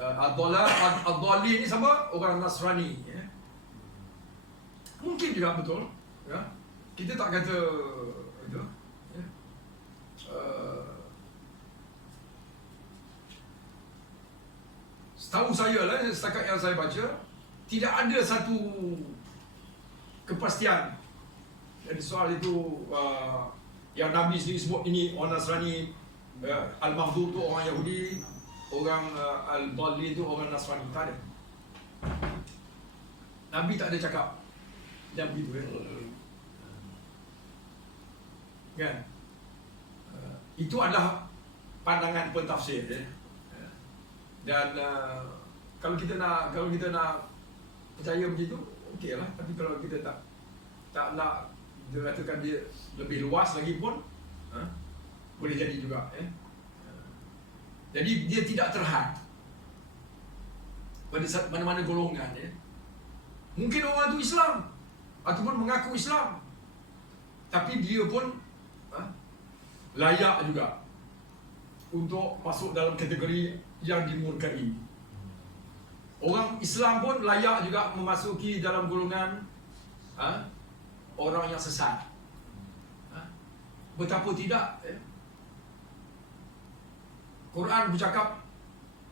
Ad-Dhalin ni sama orang Nasrani. Ya. Mungkin juga betul. Ya. Kita tak kata itu. Ya. Setahu saya lah, setakat yang saya baca, tidak ada satu kepastian. Jadi soal itu yang Nabi sendiri sebut ini orang Nasrani, Al-Maghdub tu orang Yahudi, orang Al-Dhalin tu orang Nasrani. Tak ada. Nabi tak ada cakap macam begitu ya. Kan? Itu adalah pandangan pentafsir ya. Dan kalau kita nak percaya begitu, okeylah. Tapi kalau kita tak nak dia katakan dia lebih luas lagi pun, boleh jadi juga. Jadi dia tidak terhad pada mana-mana golongan. Mungkin orang itu Islam ataupun mengaku Islam, tapi dia pun layak juga untuk masuk dalam kategori yang dimurkai. Orang Islam pun layak juga memasuki dalam golongan orang yang sesat. Betapa tidak Quran bercakap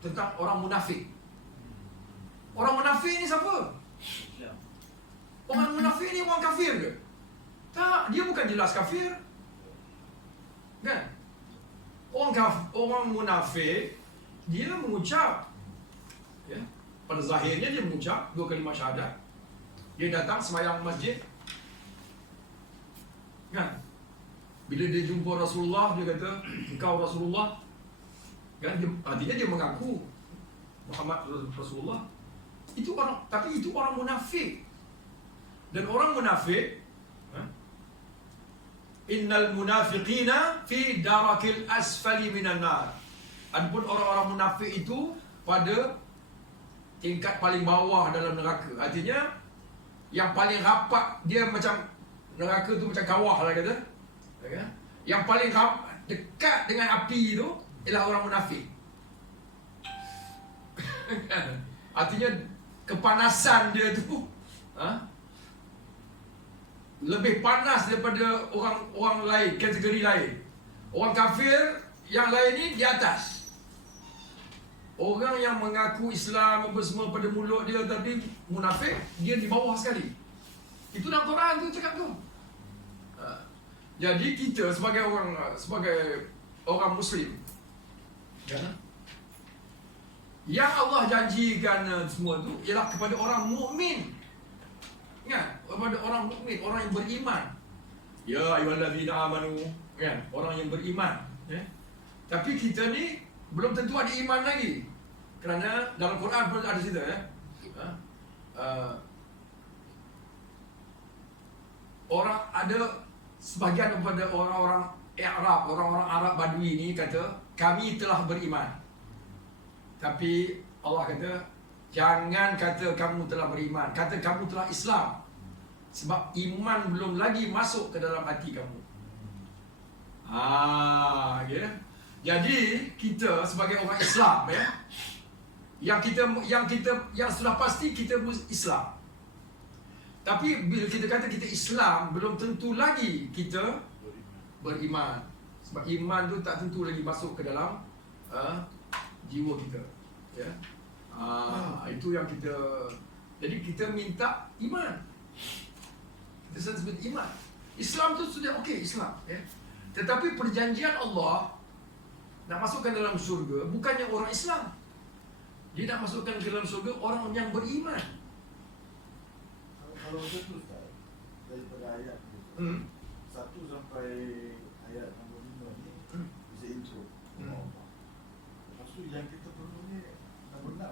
tentang orang munafik. Orang munafik ni siapa? Orang munafik ni orang kafir ke? Tak, dia bukan jelas kafir. Kan? Orang munafik dia mengucap, ya, pada zahirnya dia mengucap 2 kalimah syahadat. Dia datang sembahyang masjid, kan? Bila dia jumpa Rasulullah, dia kata, engkau Rasulullah, kan? Artinya dia mengaku Muhammad Rasulullah. Itu orang, tapi itu orang munafik. Dan orang munafik, innal munafiqina fi darakil asfali minan nar. Adapun orang-orang munafik itu pada tingkat paling bawah dalam neraka. Artinya yang paling rapat, dia macam neraka tu macam kawah lah kata. Yang paling dekat dengan api itu ialah orang munafik. Artinya kepanasan dia tu lebih panas daripada orang lain, kategori lain. Orang kafir yang lain ni di atas. Orang yang mengaku Islam apa semua pada mulut dia tapi munafik, dia di bawah sekali. Itu dalam Quran tu cakap tu. Jadi kita sebagai orang Muslim, yang Allah janjikan semua tu ialah kepada orang mukmin. Kan? Kepada orang mukmin, orang yang beriman. Ya ayyuhallazina amanu, kan? Orang yang beriman. Tapi kita ni belum tentu ada iman lagi. Kerana dalam Quran pun ada cerita orang ada sebahagian daripada orang-orang Arab, orang-orang Arab Badui ni kata, kami telah beriman. Tapi Allah kata, jangan kata kamu telah beriman, kata kamu telah Islam. Sebab iman belum lagi masuk ke dalam hati kamu. Okay. Jadi kita sebagai orang Islam, yang sudah pasti kita Islam. Tapi bila kita kata kita Islam, belum tentu lagi kita beriman. Sebab iman tu tak tentu lagi masuk ke dalam jiwa kita. Ya. Itu yang kita. Jadi kita minta iman. Kita sebut iman. Islam tu sudah okey, Islam. Tetapi perjanjian Allah nak masukkan dalam syurga bukannya orang Islam. Dia nak masukkan ke dalam syurga orang yang beriman. Kalau betul Ustaz, daripada ayat 1 sampai ayat nombor 5 ni bisa intro. Lepas tu yang kita perlu ni nombor 6,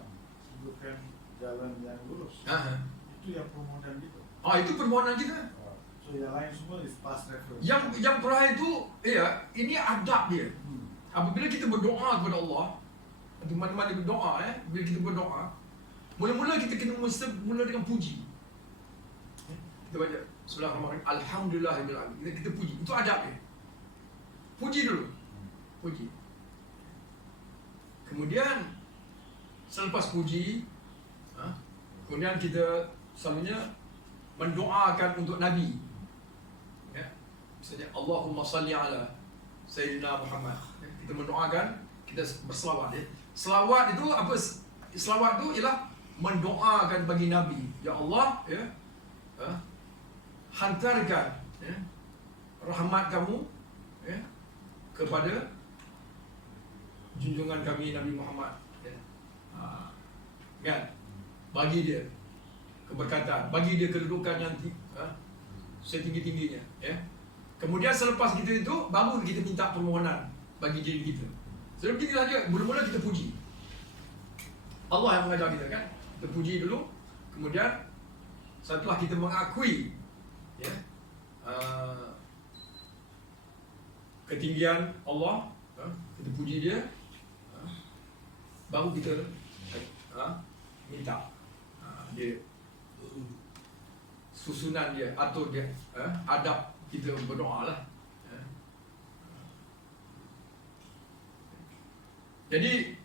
sebutkan jalan yang lurus. Itu yang permohonan kita. Itu permohonan kita. So yang lain semua is past reference. Yang terakhir tu, ini adab dia. Apabila kita berdoa kepada Allah, di mana-mana berdoa, bila kita berdoa, mula-mula kita kena mula dengan puji. Kita baca Bismillahirrahmanirrahim, Alhamdulillahirabbil alamin. Kita puji. Itu adab dia. Puji dulu. puji. Kemudian selepas puji, kemudian kita selalunya mendoakan untuk Nabi. Ya. Misalnya Allahumma salli ala Sayyidina Muhammad. Ya. Kita mendoakan, kita berselawat. Ya. Selawat itu apa? Selawat itu ialah mendoakan bagi Nabi. Ya Allah, ya, hantarkan, ya, rahmat kamu, ya, kepada junjungan kami Nabi Muhammad, ya. Kan? Bagi dia keberkatan, bagi dia kedudukan yang setinggi-tingginya, ya. Kemudian selepas kita itu baru kita minta permohonan bagi diri kita. Sebelum kita saja, mula-mula kita puji. Allah yang mengajar kita, kan? Kita puji dulu, kemudian setelah kita mengakui, ya, ketinggian Allah, kita puji dia, baru kita minta dia susunan dia, atur dia, adab kita berdoa lah. Jadi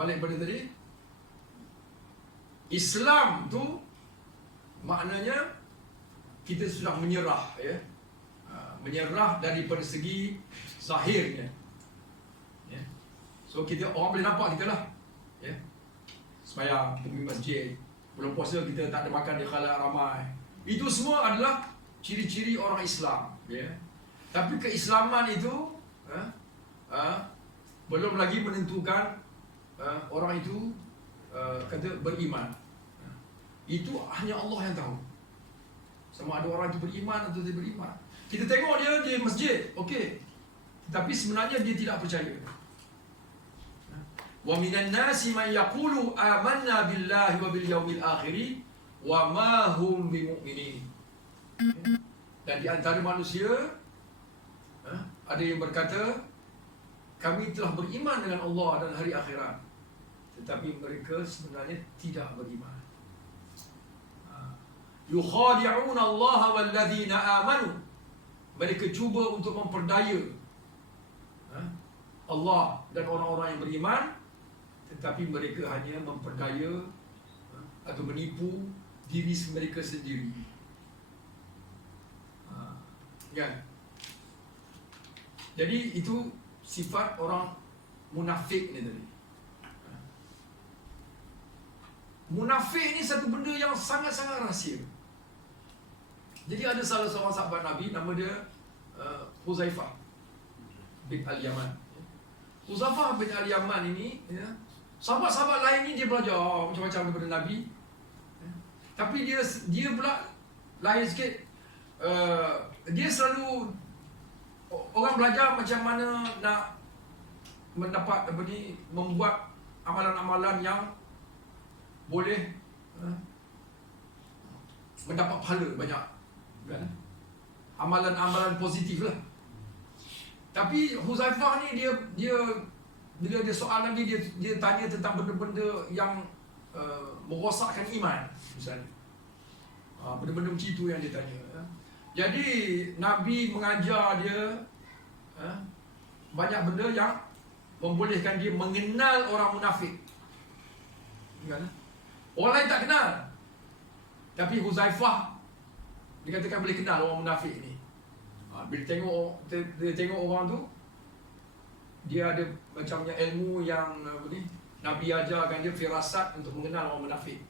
balik pada tadi, Islam tu maknanya kita sudah menyerah, ya, menyerah daripada segi zahirnya, ya. So kita, orang boleh nampak kita lah, ya, sembahyang, kita pergi masjid, bulan puasa kita tak ada makan di khalayak ramai. Itu semua adalah ciri-ciri orang Islam, ya. Tapi keislaman itu belum lagi menentukan orang itu kata beriman. Itu hanya Allah yang tahu sama ada orang itu beriman atau tidak beriman. Kita tengok dia di masjid, okey, tapi sebenarnya dia tidak percaya. Wa minan nasi man yaqulu amanna billahi wa bil yaumil akhir wa ma hum bimu'minin. Dan di antara manusia ada yang berkata, kami telah beriman dengan Allah dan hari akhirat, tetapi mereka sebenarnya tidak beriman. Yukhadi'una Allah wal ladzina amanu. Mereka cuba untuk memperdaya Allah dan orang-orang yang beriman, tetapi mereka hanya memperdaya atau menipu diri mereka sendiri. Kan? Jadi itu sifat orang munafik ni tadi. Munafik ni satu benda yang sangat-sangat rahsia. Jadi ada salah seorang sahabat Nabi, nama dia Huzaifah bin Al-Yaman. Huzaifah bin Al-Yaman ini, ya, sahabat-sahabat lain ni dia belajar macam-macam daripada Nabi, ya. Tapi dia pula lain sikit. Dia selalu, orang belajar macam mana nak mendapat apa ni, membuat amalan-amalan yang boleh mendapat pahala banyak, kan? Amalan-amalan positif lah. Tapi Huzaifah ni dia bila dia soal Nabi, dia tanya tentang benda-benda yang merosakkan iman, misalnya. Benda-benda macam itu yang dia tanya. Jadi Nabi mengajar dia banyak benda yang membolehkan dia mengenal orang munafik, kan? Orang lain tak kenal, tapi Huzaifah dikatakan boleh kenal orang munafik ni. Bila dia tengok orang tu, dia ada macamnya ilmu yang apa ni, Nabi ajarkan dia firasat untuk mengenal orang munafik.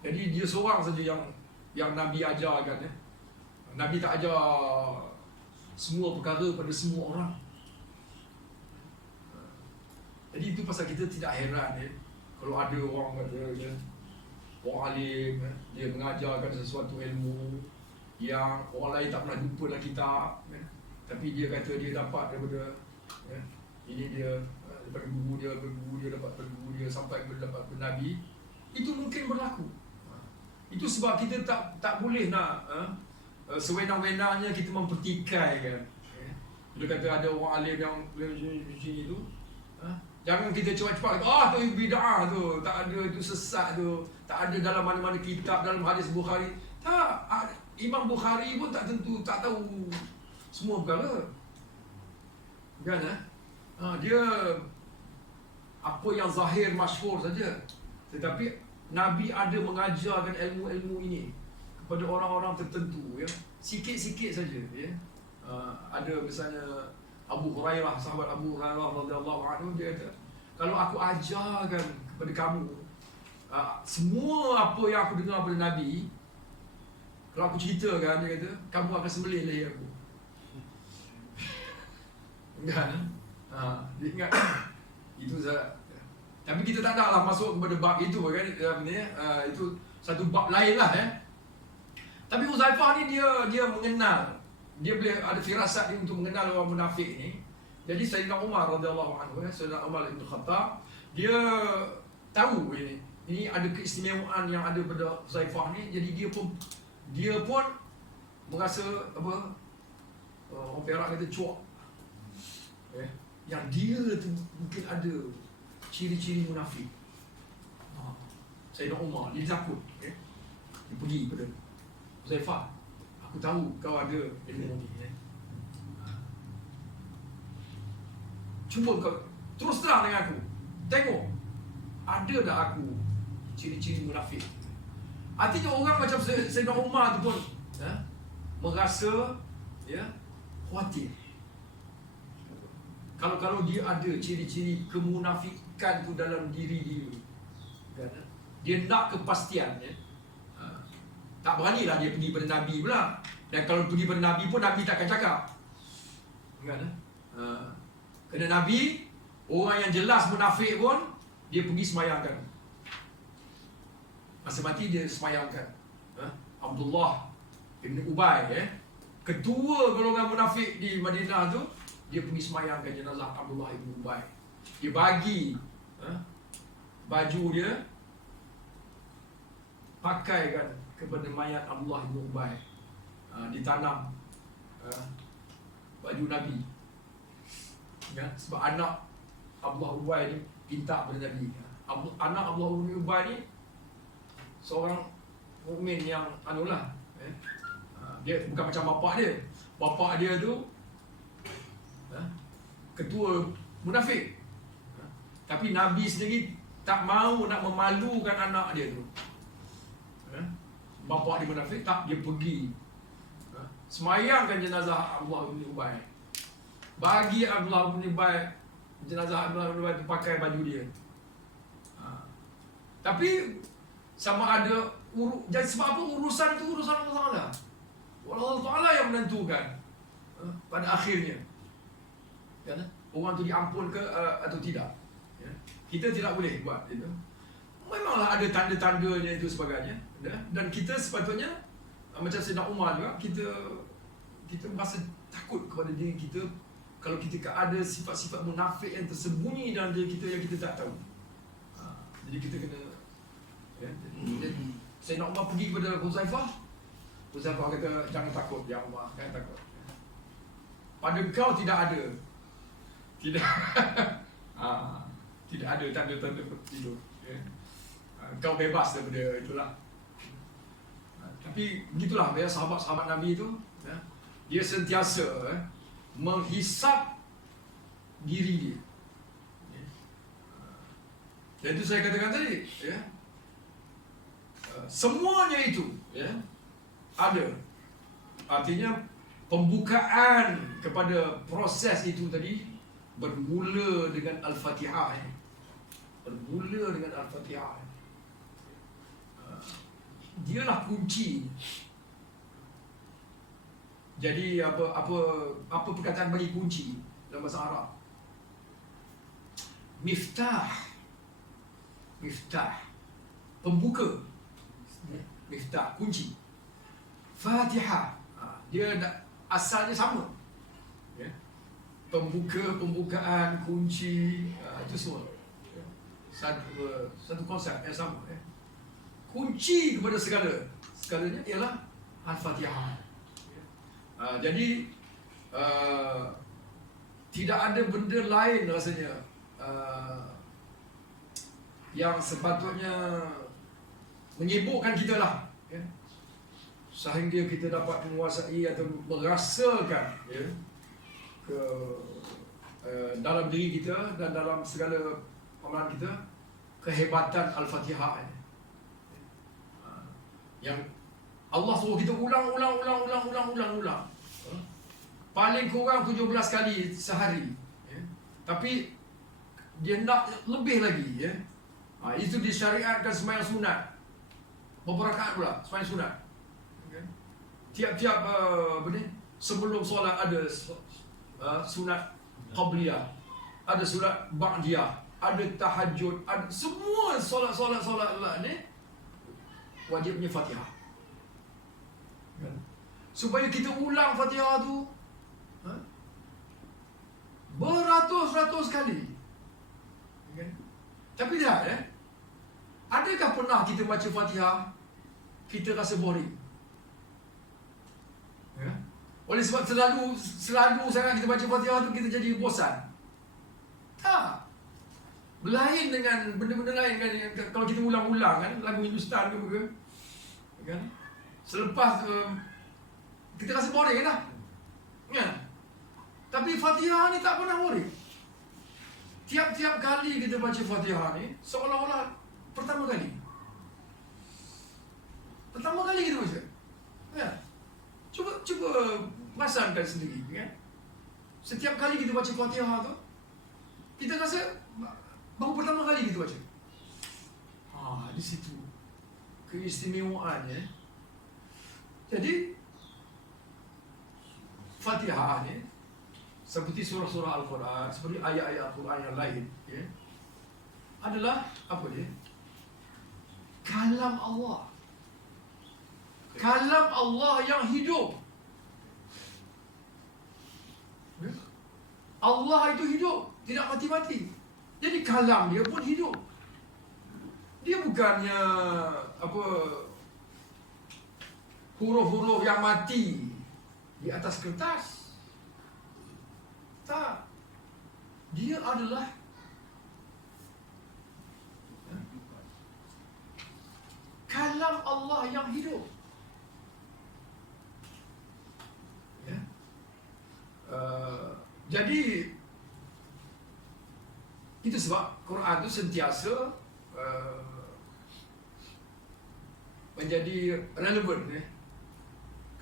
Jadi dia seorang saja yang Nabi ajarkan, ya. Nabi tak ajar semua perkara pada semua orang. Jadi itu pasal kita tidak heran, ya, kalau ada orang kata, ya, orang alim, ya, dia mengajarkan sesuatu ilmu yang orang lain tak pernah jumpa dalam kitab, ya. Tapi dia kata dia dapat daripada, ya, ini dia daripada guru dia dapat daripada guru dia sampai dapat daripada Nabi. Itu mungkin berlaku. Itu sebab kita tak boleh nak sewenang-wenangnya kita mempertikai, kan. Bila kata ada orang alim yang macam itu, jangan kita cepat-cepat tu bid'ah tu, tak ada, tu sesat tu, tak ada dalam mana-mana kitab, dalam hadis Bukhari. Tak, Imam Bukhari pun tak tentu, tak tahu semua perkara. Kan dia apa yang zahir masyhur saja. Tetapi Nabi ada mengajarkan ilmu-ilmu ini kepada orang-orang tertentu, ya. Sikit-sikit saja, ya. Ada misalnya Abu Hurairah, sahabat Abu Hurairah radhiyallahu anhu, dia kata, kalau aku ajarkan kepada kamu semua apa yang aku dengar daripada Nabi, kalau aku ceritakan, dia kata, kamu akan sembelih leher aku. Kan? Dia ingat itu sahaja. Tapi kita tak nak lah masuk kepada bab itu, kan? Itu satu bab lain lah, ya. Tapi Huzaifah ni dia mengenal, dia boleh ada firasat dia untuk mengenal orang munafik ni. Jadi Sayyidina Umar radhiyallahu anhu, Sayyidina Umar bin Khattab, dia tahu ini ada keistimewaan yang ada pada Huzaifah ni. Jadi dia pun merasa apa, orang Perak kata cuak, yang dia tu mungkin ada ciri-ciri munafik. Sayyidina Umar dia takut, dia pergi pada Huzaifah, aku tahu kau ada ilmu ni, cuba kau terus terang dengan aku, tengok ada tak aku ciri-ciri munafik. Artinya orang macam Sayyidina Umar tu pun merasa, ya, khawatir kalau dia ada ciri-ciri kemunafikan tu dalam diri dia, dia nak kepastian, ya. Tak beranilah dia pergi pada Nabi pula. Dan kalau pergi pada Nabi pun, Nabi takkan cakap, kan? Kerana Nabi, orang yang jelas munafik pun, dia pergi semayangkan. Masa mati dia semayangkan. Abdullah bin Ubay, ketua golongan munafik di Madinah tu, dia pergi semayangkan jenazah Abdullah bin Ubay. Dia bagi baju dia, pakaikan kepada mayat Abdullah bin Ubay, ditanam baju Nabi, ya, sebab anak Abdullah bin Ubay ni pinta pada Nabi. Anak Abdullah bin Ubay ni seorang mukmin yang dia bukan macam bapak dia. Bapak dia tu ketua munafik, tapi Nabi sendiri tak mahu nak memalukan anak dia tu. Bapa dia munafik, tak, dia pergi semayangkan jenazah Abdullah bin Ubay, bagi Abdullah bin Ubay, jenazah Abdullah bin Ubay tu pakai baju dia. Tapi sama ada jadi sebab apa, urusan itu urusan Allah Ta'ala. Allah Ta'ala yang menentukan pada akhirnya, kan? Orang tu diampun ke atau tidak, ya? Kita tidak boleh buat itu. Memanglah ada tanda-tandanya itu sebagainya, dan kita sepatutnya macam Sayyidina Umar juga, kita merasa takut kepada diri kita kalau kita ada sifat-sifat munafik yang tersembunyi dalam diri kita yang kita tak tahu. Jadi kita kena, ya, Sayyidina Umar pergi kepada Huzaifah. Huzaifah kata, jangan takut ya Umar, jangan takut. Pada kau tidak ada, tidak ada tanda-tanda itu, ya. Kau bebas daripada itulah. Tapi begitulah, ya, sahabat-sahabat Nabi itu, ya, dia sentiasa menghisap diri dia, ya. Dan itu saya katakan tadi, ya, semuanya itu, ya, ada. Artinya pembukaan kepada proses itu tadi bermula dengan Al-Fatihah, ya. Bermula dengan Al-Fatihah. Dialah kunci. Jadi apa perkataan bagi kunci dalam bahasa Arab? Miftah. Pembuka. Miftah, kunci. Fatihah, dia asalnya sama, ya. Pembukaan, kunci, itu semua, ya. Satu konsep yang sama, ya. Kunci kepada segalanya ialah Al-Fatihah. Jadi tidak ada benda lain rasanya yang sepatutnya menyibukkan kita lah, ya. sehingga kita dapat menguasai atau merasakan ya, ke dalam diri kita dan dalam segala amalan kita kehebatan Al-Fatihah ini. Yang Allah suruh kita ulang. Paling kurang 17 kali sehari. Ya. Tapi dia nak lebih lagi. Ya. Itu disyariatkan sembahyang sunat. Berapa rakaat pula sembahyang sunat. Okay. Tiap-tiap sebelum solat ada sunat qabliyah, ada sunat ba'diyah, ada tahajud, ada semua solat ni wajibnya Fatihah. Kan? Supaya kita ulang Fatihah tu beratus-ratus kali. Kan? Tapi lihat adakah pernah kita baca Fatihah kita rasa boring? Ya? Oleh sebab selalu sangat kita baca Fatihah tu kita jadi bosan. Tak. Lain dengan benda-benda lain kan, kalau kita ulang-ulang kan lagu Hindustan ke kan, selepas kita rasa boring lah kan? Tapi Fatihah ni tak pernah boring. Tiap-tiap kali kita baca Fatihah ni seolah-olah pertama kali kita baca kan? Cuba perasankan sendiri kan? Setiap kali kita baca Fatihah tu kita rasa baru pertama kali kita baca. Di situ keistimewaannya. Jadi Fatihah ni seperti surah-surah Al-Quran, seperti ayat-ayat Al-Quran yang lain, ya, adalah apa dia? Kalam Allah. Kalam Allah yang hidup. Allah itu hidup, tidak mati-mati. Jadi kalam dia pun hidup. Dia bukannya huruf-huruf yang mati di atas kertas. Tak. Dia adalah kalam Allah yang hidup. Ya. Jadi itu sebab Quran itu sentiasa menjadi relevan.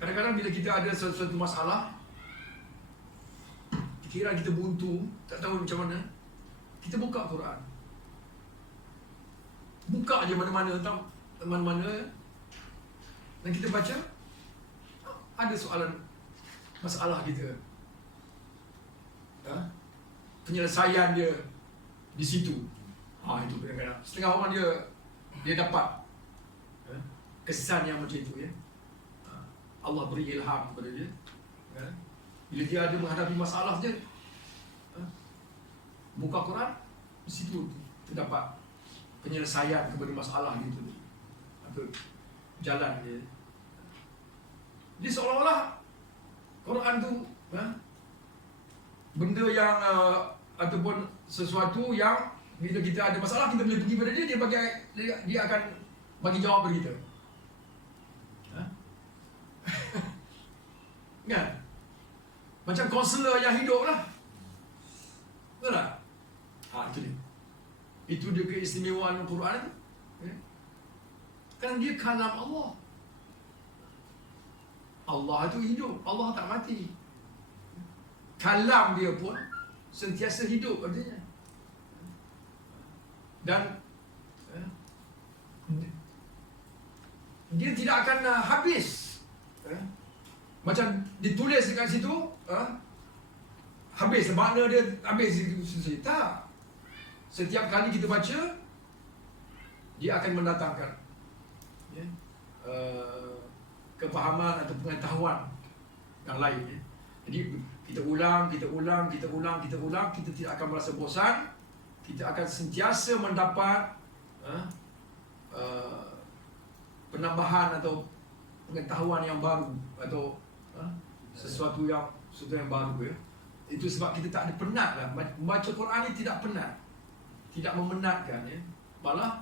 Kadang-kadang bila kita ada sesuatu masalah, kira kita buntu, tak tahu macam mana, kita buka Quran. Buka aja mana-mana, dan kita baca, ada soalan masalah kita. Penyelesaian dia di situ. Itu kadang-kadang setengah orang dia dapat kesan yang macam itu, ya. Allah beri ilham kepada dia. Bila dia ada menghadapi masalah je, buka Quran, di situ terdapat penyelesaian kepada masalah itu atau jalan dia. Jadi seolah-olah Quran tu benda yang ataupun sesuatu yang bila kita ada masalah kita boleh pergi pada dia, dia akan bagi jawab kepada kita. Kan? Macam konselor yang hidup lah. Betul tak? Itu dia. Itu dia keistimewaan Al-Quran. Kan dia kalam Allah. Allah itu hidup. Allah tak mati. Kalam dia pun sentiasa hidup artinya. Dan dia tidak akan habis. Macam ditulis dekat situ, habis, makna dia habis itu. Tak. Setiap kali kita baca, dia akan mendatangkan kefahaman atau pengetahuan yang lain. Jadi kita ulang, kita tidak akan merasa bosan. Kita akan sentiasa mendapat penambahan atau pengetahuan yang baru atau sesuatu yang baru, ya. Itu sebab kita tak ada penat lah. Membaca Quran ni tidak penat, tidak memenatkan, ya. Malah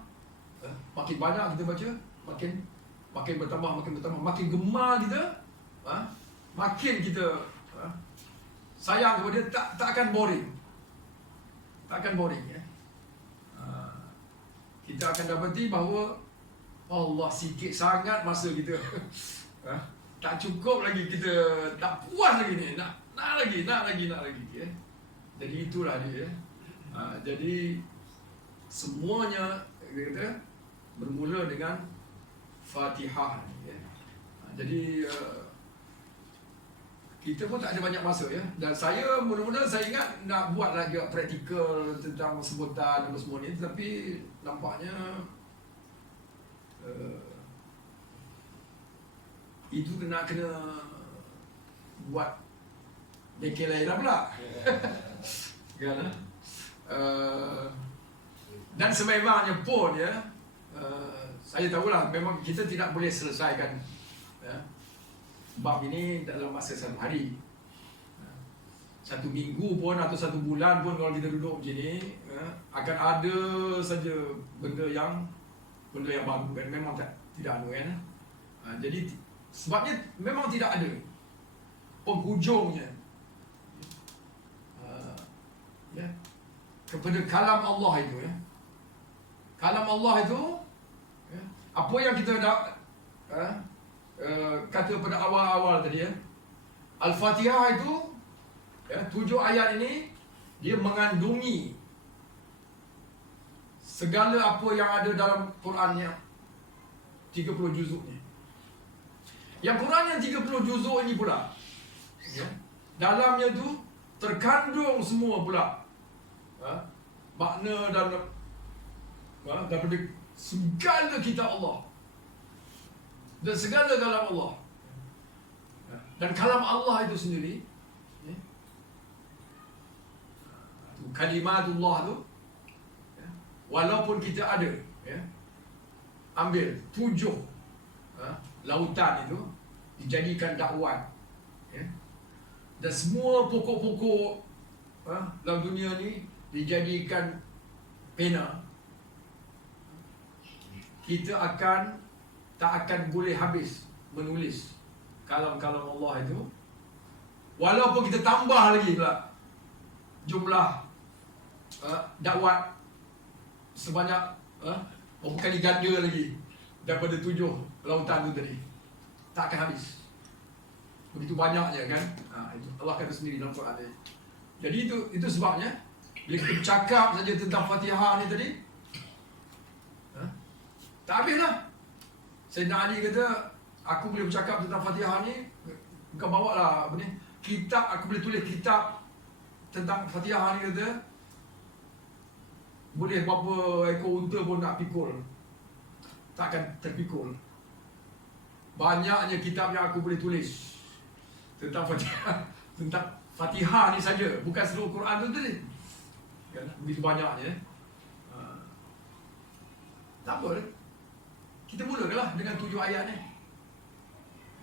makin banyak kita baca, makin makin bertambah, makin gemar kita, makin kita sayang kepada dia, tak akan boring. Tak akan boring, ya. Kita akan dapati bahawa Allah, sikit sangat masa kita tak cukup lagi, kita tak puas lagi ni, nak lagi, ya. Jadi itulah dia, ya. Jadi semuanya dia kata bermula dengan Fatihah, ya. Jadi kita pun tak ada banyak masa, ya. Dan saya mula-mula saya ingat nak buat lagi praktikal tentang sebutan dan semua ni, tetapi nampaknya itu kena buat bengkel lain pula. Kan? Dan sememangnya pun, ya, saya tahulah memang kita tidak boleh selesaikan, ya, bab ini dalam masa satu hari, satu minggu pun atau satu bulan pun. Kalau kita duduk macam ni, akan ada saja benda yang baru, kan. Memang tidak anu, kan. Jadi sebabnya memang tidak ada penghujungnya, ya, kepada kalam Allah itu, ya. Kalam Allah itu, ya, apa yang kita dah kata pada awal-awal tadi, ya, Al-Fatihah itu, ya, 7 ayat ini dia mengandungi segala apa yang ada dalam Qurannya, 30 juzuknya. Yang Quran yang 30 juzuk ini pula, ya, dalamnya tu terkandung semua pula makna dan daripada segala kitab Allah dan segala kalam Allah, dan kalam Allah itu sendiri, ya, kalimatullah tu, ya, walaupun kita ada, ya, ambil 7 lautan itu dijadikan dakwah, ya, dan semua pokok-pokok dalam dunia ni dijadikan pena, kita tak akan boleh habis menulis kalam-kalam Allah itu, walaupun kita tambah lagi pula jumlah dakwah sebanyak berapa kali ganda lagi daripada 7 lautan itu tadi, tak akan habis. Begitu banyaknya, kan. Allah kata sendiri dalam Quran ini. Jadi itu sebabnya bila kita bercakap saja tentang Fatihah ni tadi, tak habislah. Sayyidina Ali kata, aku boleh bercakap tentang Fatihah ni, bukan bawa lah apa ni, kitab, aku boleh tulis kitab tentang Fatihah ni, kata boleh berapa ekor unta pun nak pikul, takkan terpikul. Banyaknya kitab yang aku boleh tulis tentang Fatihah, tentang Fatihah ni saja, bukan seluruh Quran tu tadi, kan? Begitu banyaknya. Tak apa, kita mulakanlah dengan 7 ayat ni,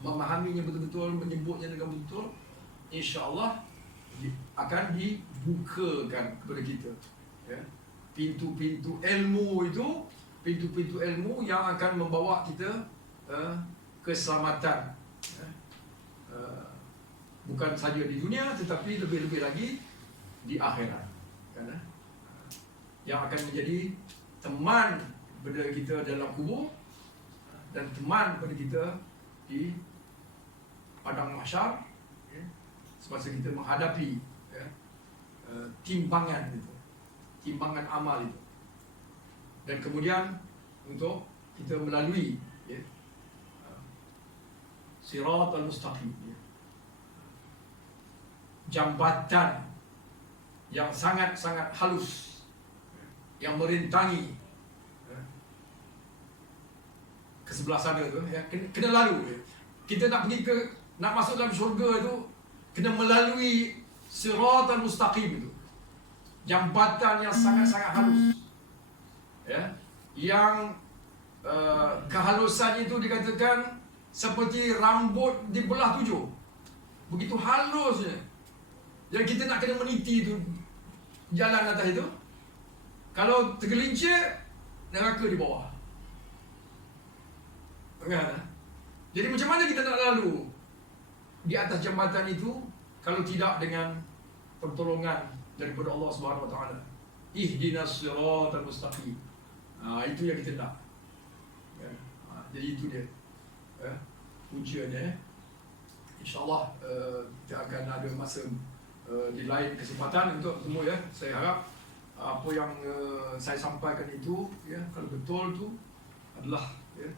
memahaminya betul-betul, menyebutnya dengan betul, insya-Allah akan dibukakan kepada kita, ya, pintu-pintu ilmu itu, pintu-pintu ilmu yang akan membawa kita keselamatan, ya. Bukan saja di dunia, tetapi lebih-lebih lagi di akhirat, kan? Yang akan menjadi teman pada kita dalam kubur dan teman pada kita di padang mahsyar, ya, semasa kita menghadapi, ya, timbangan itu, timbangan amal itu, dan kemudian untuk kita melalui, ya, Siratal Mustaqim, ya, jambatan yang sangat-sangat halus yang merintangi ke sebelah sana tu, ya, kena lalu, ya. Kita nak masuk dalam syurga tu kena melalui Siratal Mustaqim itu, jambatan yang sangat-sangat halus, ya, yang kehalusan itu dikatakan seperti rambut dibelah 7, begitu halusnya. Yang kita nak kena meniti tu jalan atas itu, kalau tergelincir neraka di bawah, Kan? Jadi macam mana kita nak lalu di atas jambatan itu kalau tidak dengan pertolongan daripada Allah Subhanahu Wa Taala? Ihdinas siratal mustaqim. Itu yang kita nak. Kan? Jadi itu dia. Ujiannya. InsyaAllah kita akan ada masa di lain kesempatan untuk bertemu ya. Saya harap apa yang saya sampaikan itu ya, kalau betul tu adalah ya,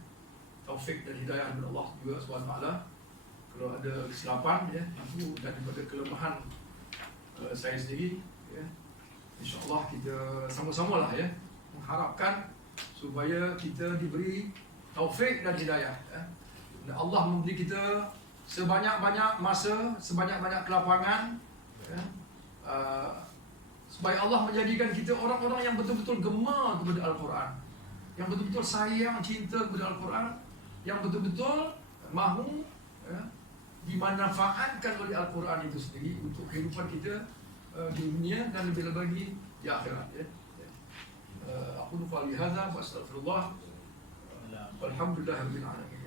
taufik dan hidayah daripada Allah juga SWT. Kalau ada kesilapan ya, itu daripada kelemahan saya sendiri ya, InsyaAllah kita sama-sama lah ya mengharapkan supaya kita diberi taufik dan hidayah ya. Dan Allah memberi kita sebanyak-banyak masa, sebanyak-banyak kelapangan ya, supaya Allah menjadikan kita orang-orang yang betul-betul gemar kepada Al-Quran, yang betul-betul sayang, cinta kepada Al-Quran, yang betul-betul mahu ya, dimanfaatkan oleh Al-Quran itu sendiri untuk kehidupan kita di dunia dan lebih lagi di akhirat ya. Aku lupa lihada wa astagfirullah walhamdulillahirabbil alamin.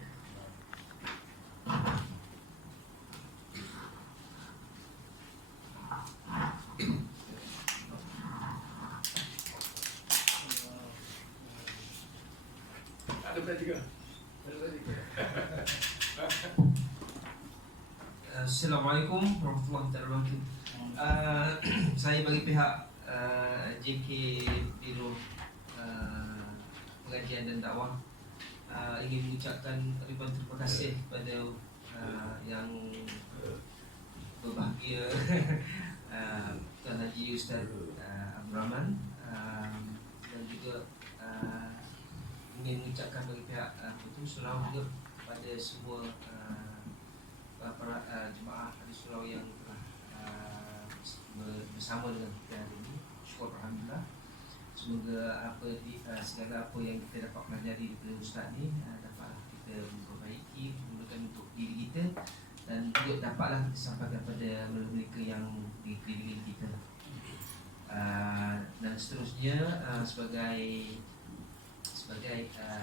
Ada juga. Assalamualaikum warahmatullahi wabarakatuh. Saya bagi pihak JK Biro Pengajian dan Dakwah ingin mengucapkan ribuan terima kasih kepada yang berbahagia Tuan Haji Ustaz Abdul Rahman, dan juga ingin mengucapkan bagi pihak surau juga pada semua para jemaah di surau yang telah bersama dengan kita hari ini. Syukur alhamdulillah. Semoga segala apa yang kita dapat pelajari daripada Ustaz ni dapat kita memperbaiki, menggunakan untuk diri kita dan juga dapatlah kita sampaikan kepada mereka yang di sekeliling kita. Dan seterusnya sebagai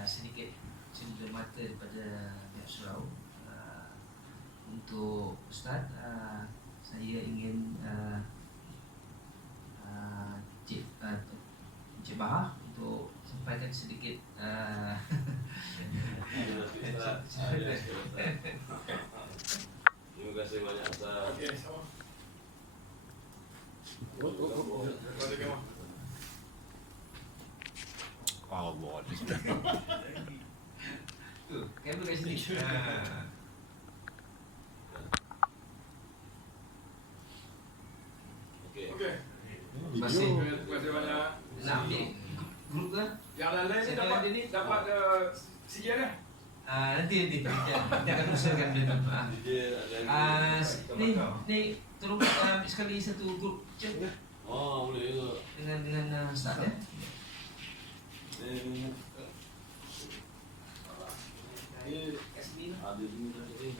sedikit cenderam mata daripada pihak surau, untuk Ustaz, saya ingin Encik Bahar untuk sampaikan sedikit terima kasih banyak Ustaz. Okey, sama. Allah. tu, kamera kat sini. Okey. Okey. Terima kasih. Terima kasih banyak. Nak ambil grup ke? Yang lain ni Saya dapat ada ni. dapat CGN dah. Nanti kita akan usulkan benda tu. Dia ada Ni tolong ambil sekali satu grup chat Oh, boleh juga. dengan Ustaz ya. Kat sini lah. Ada juga tadi.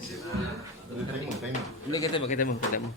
Terima. Boleh kata apa?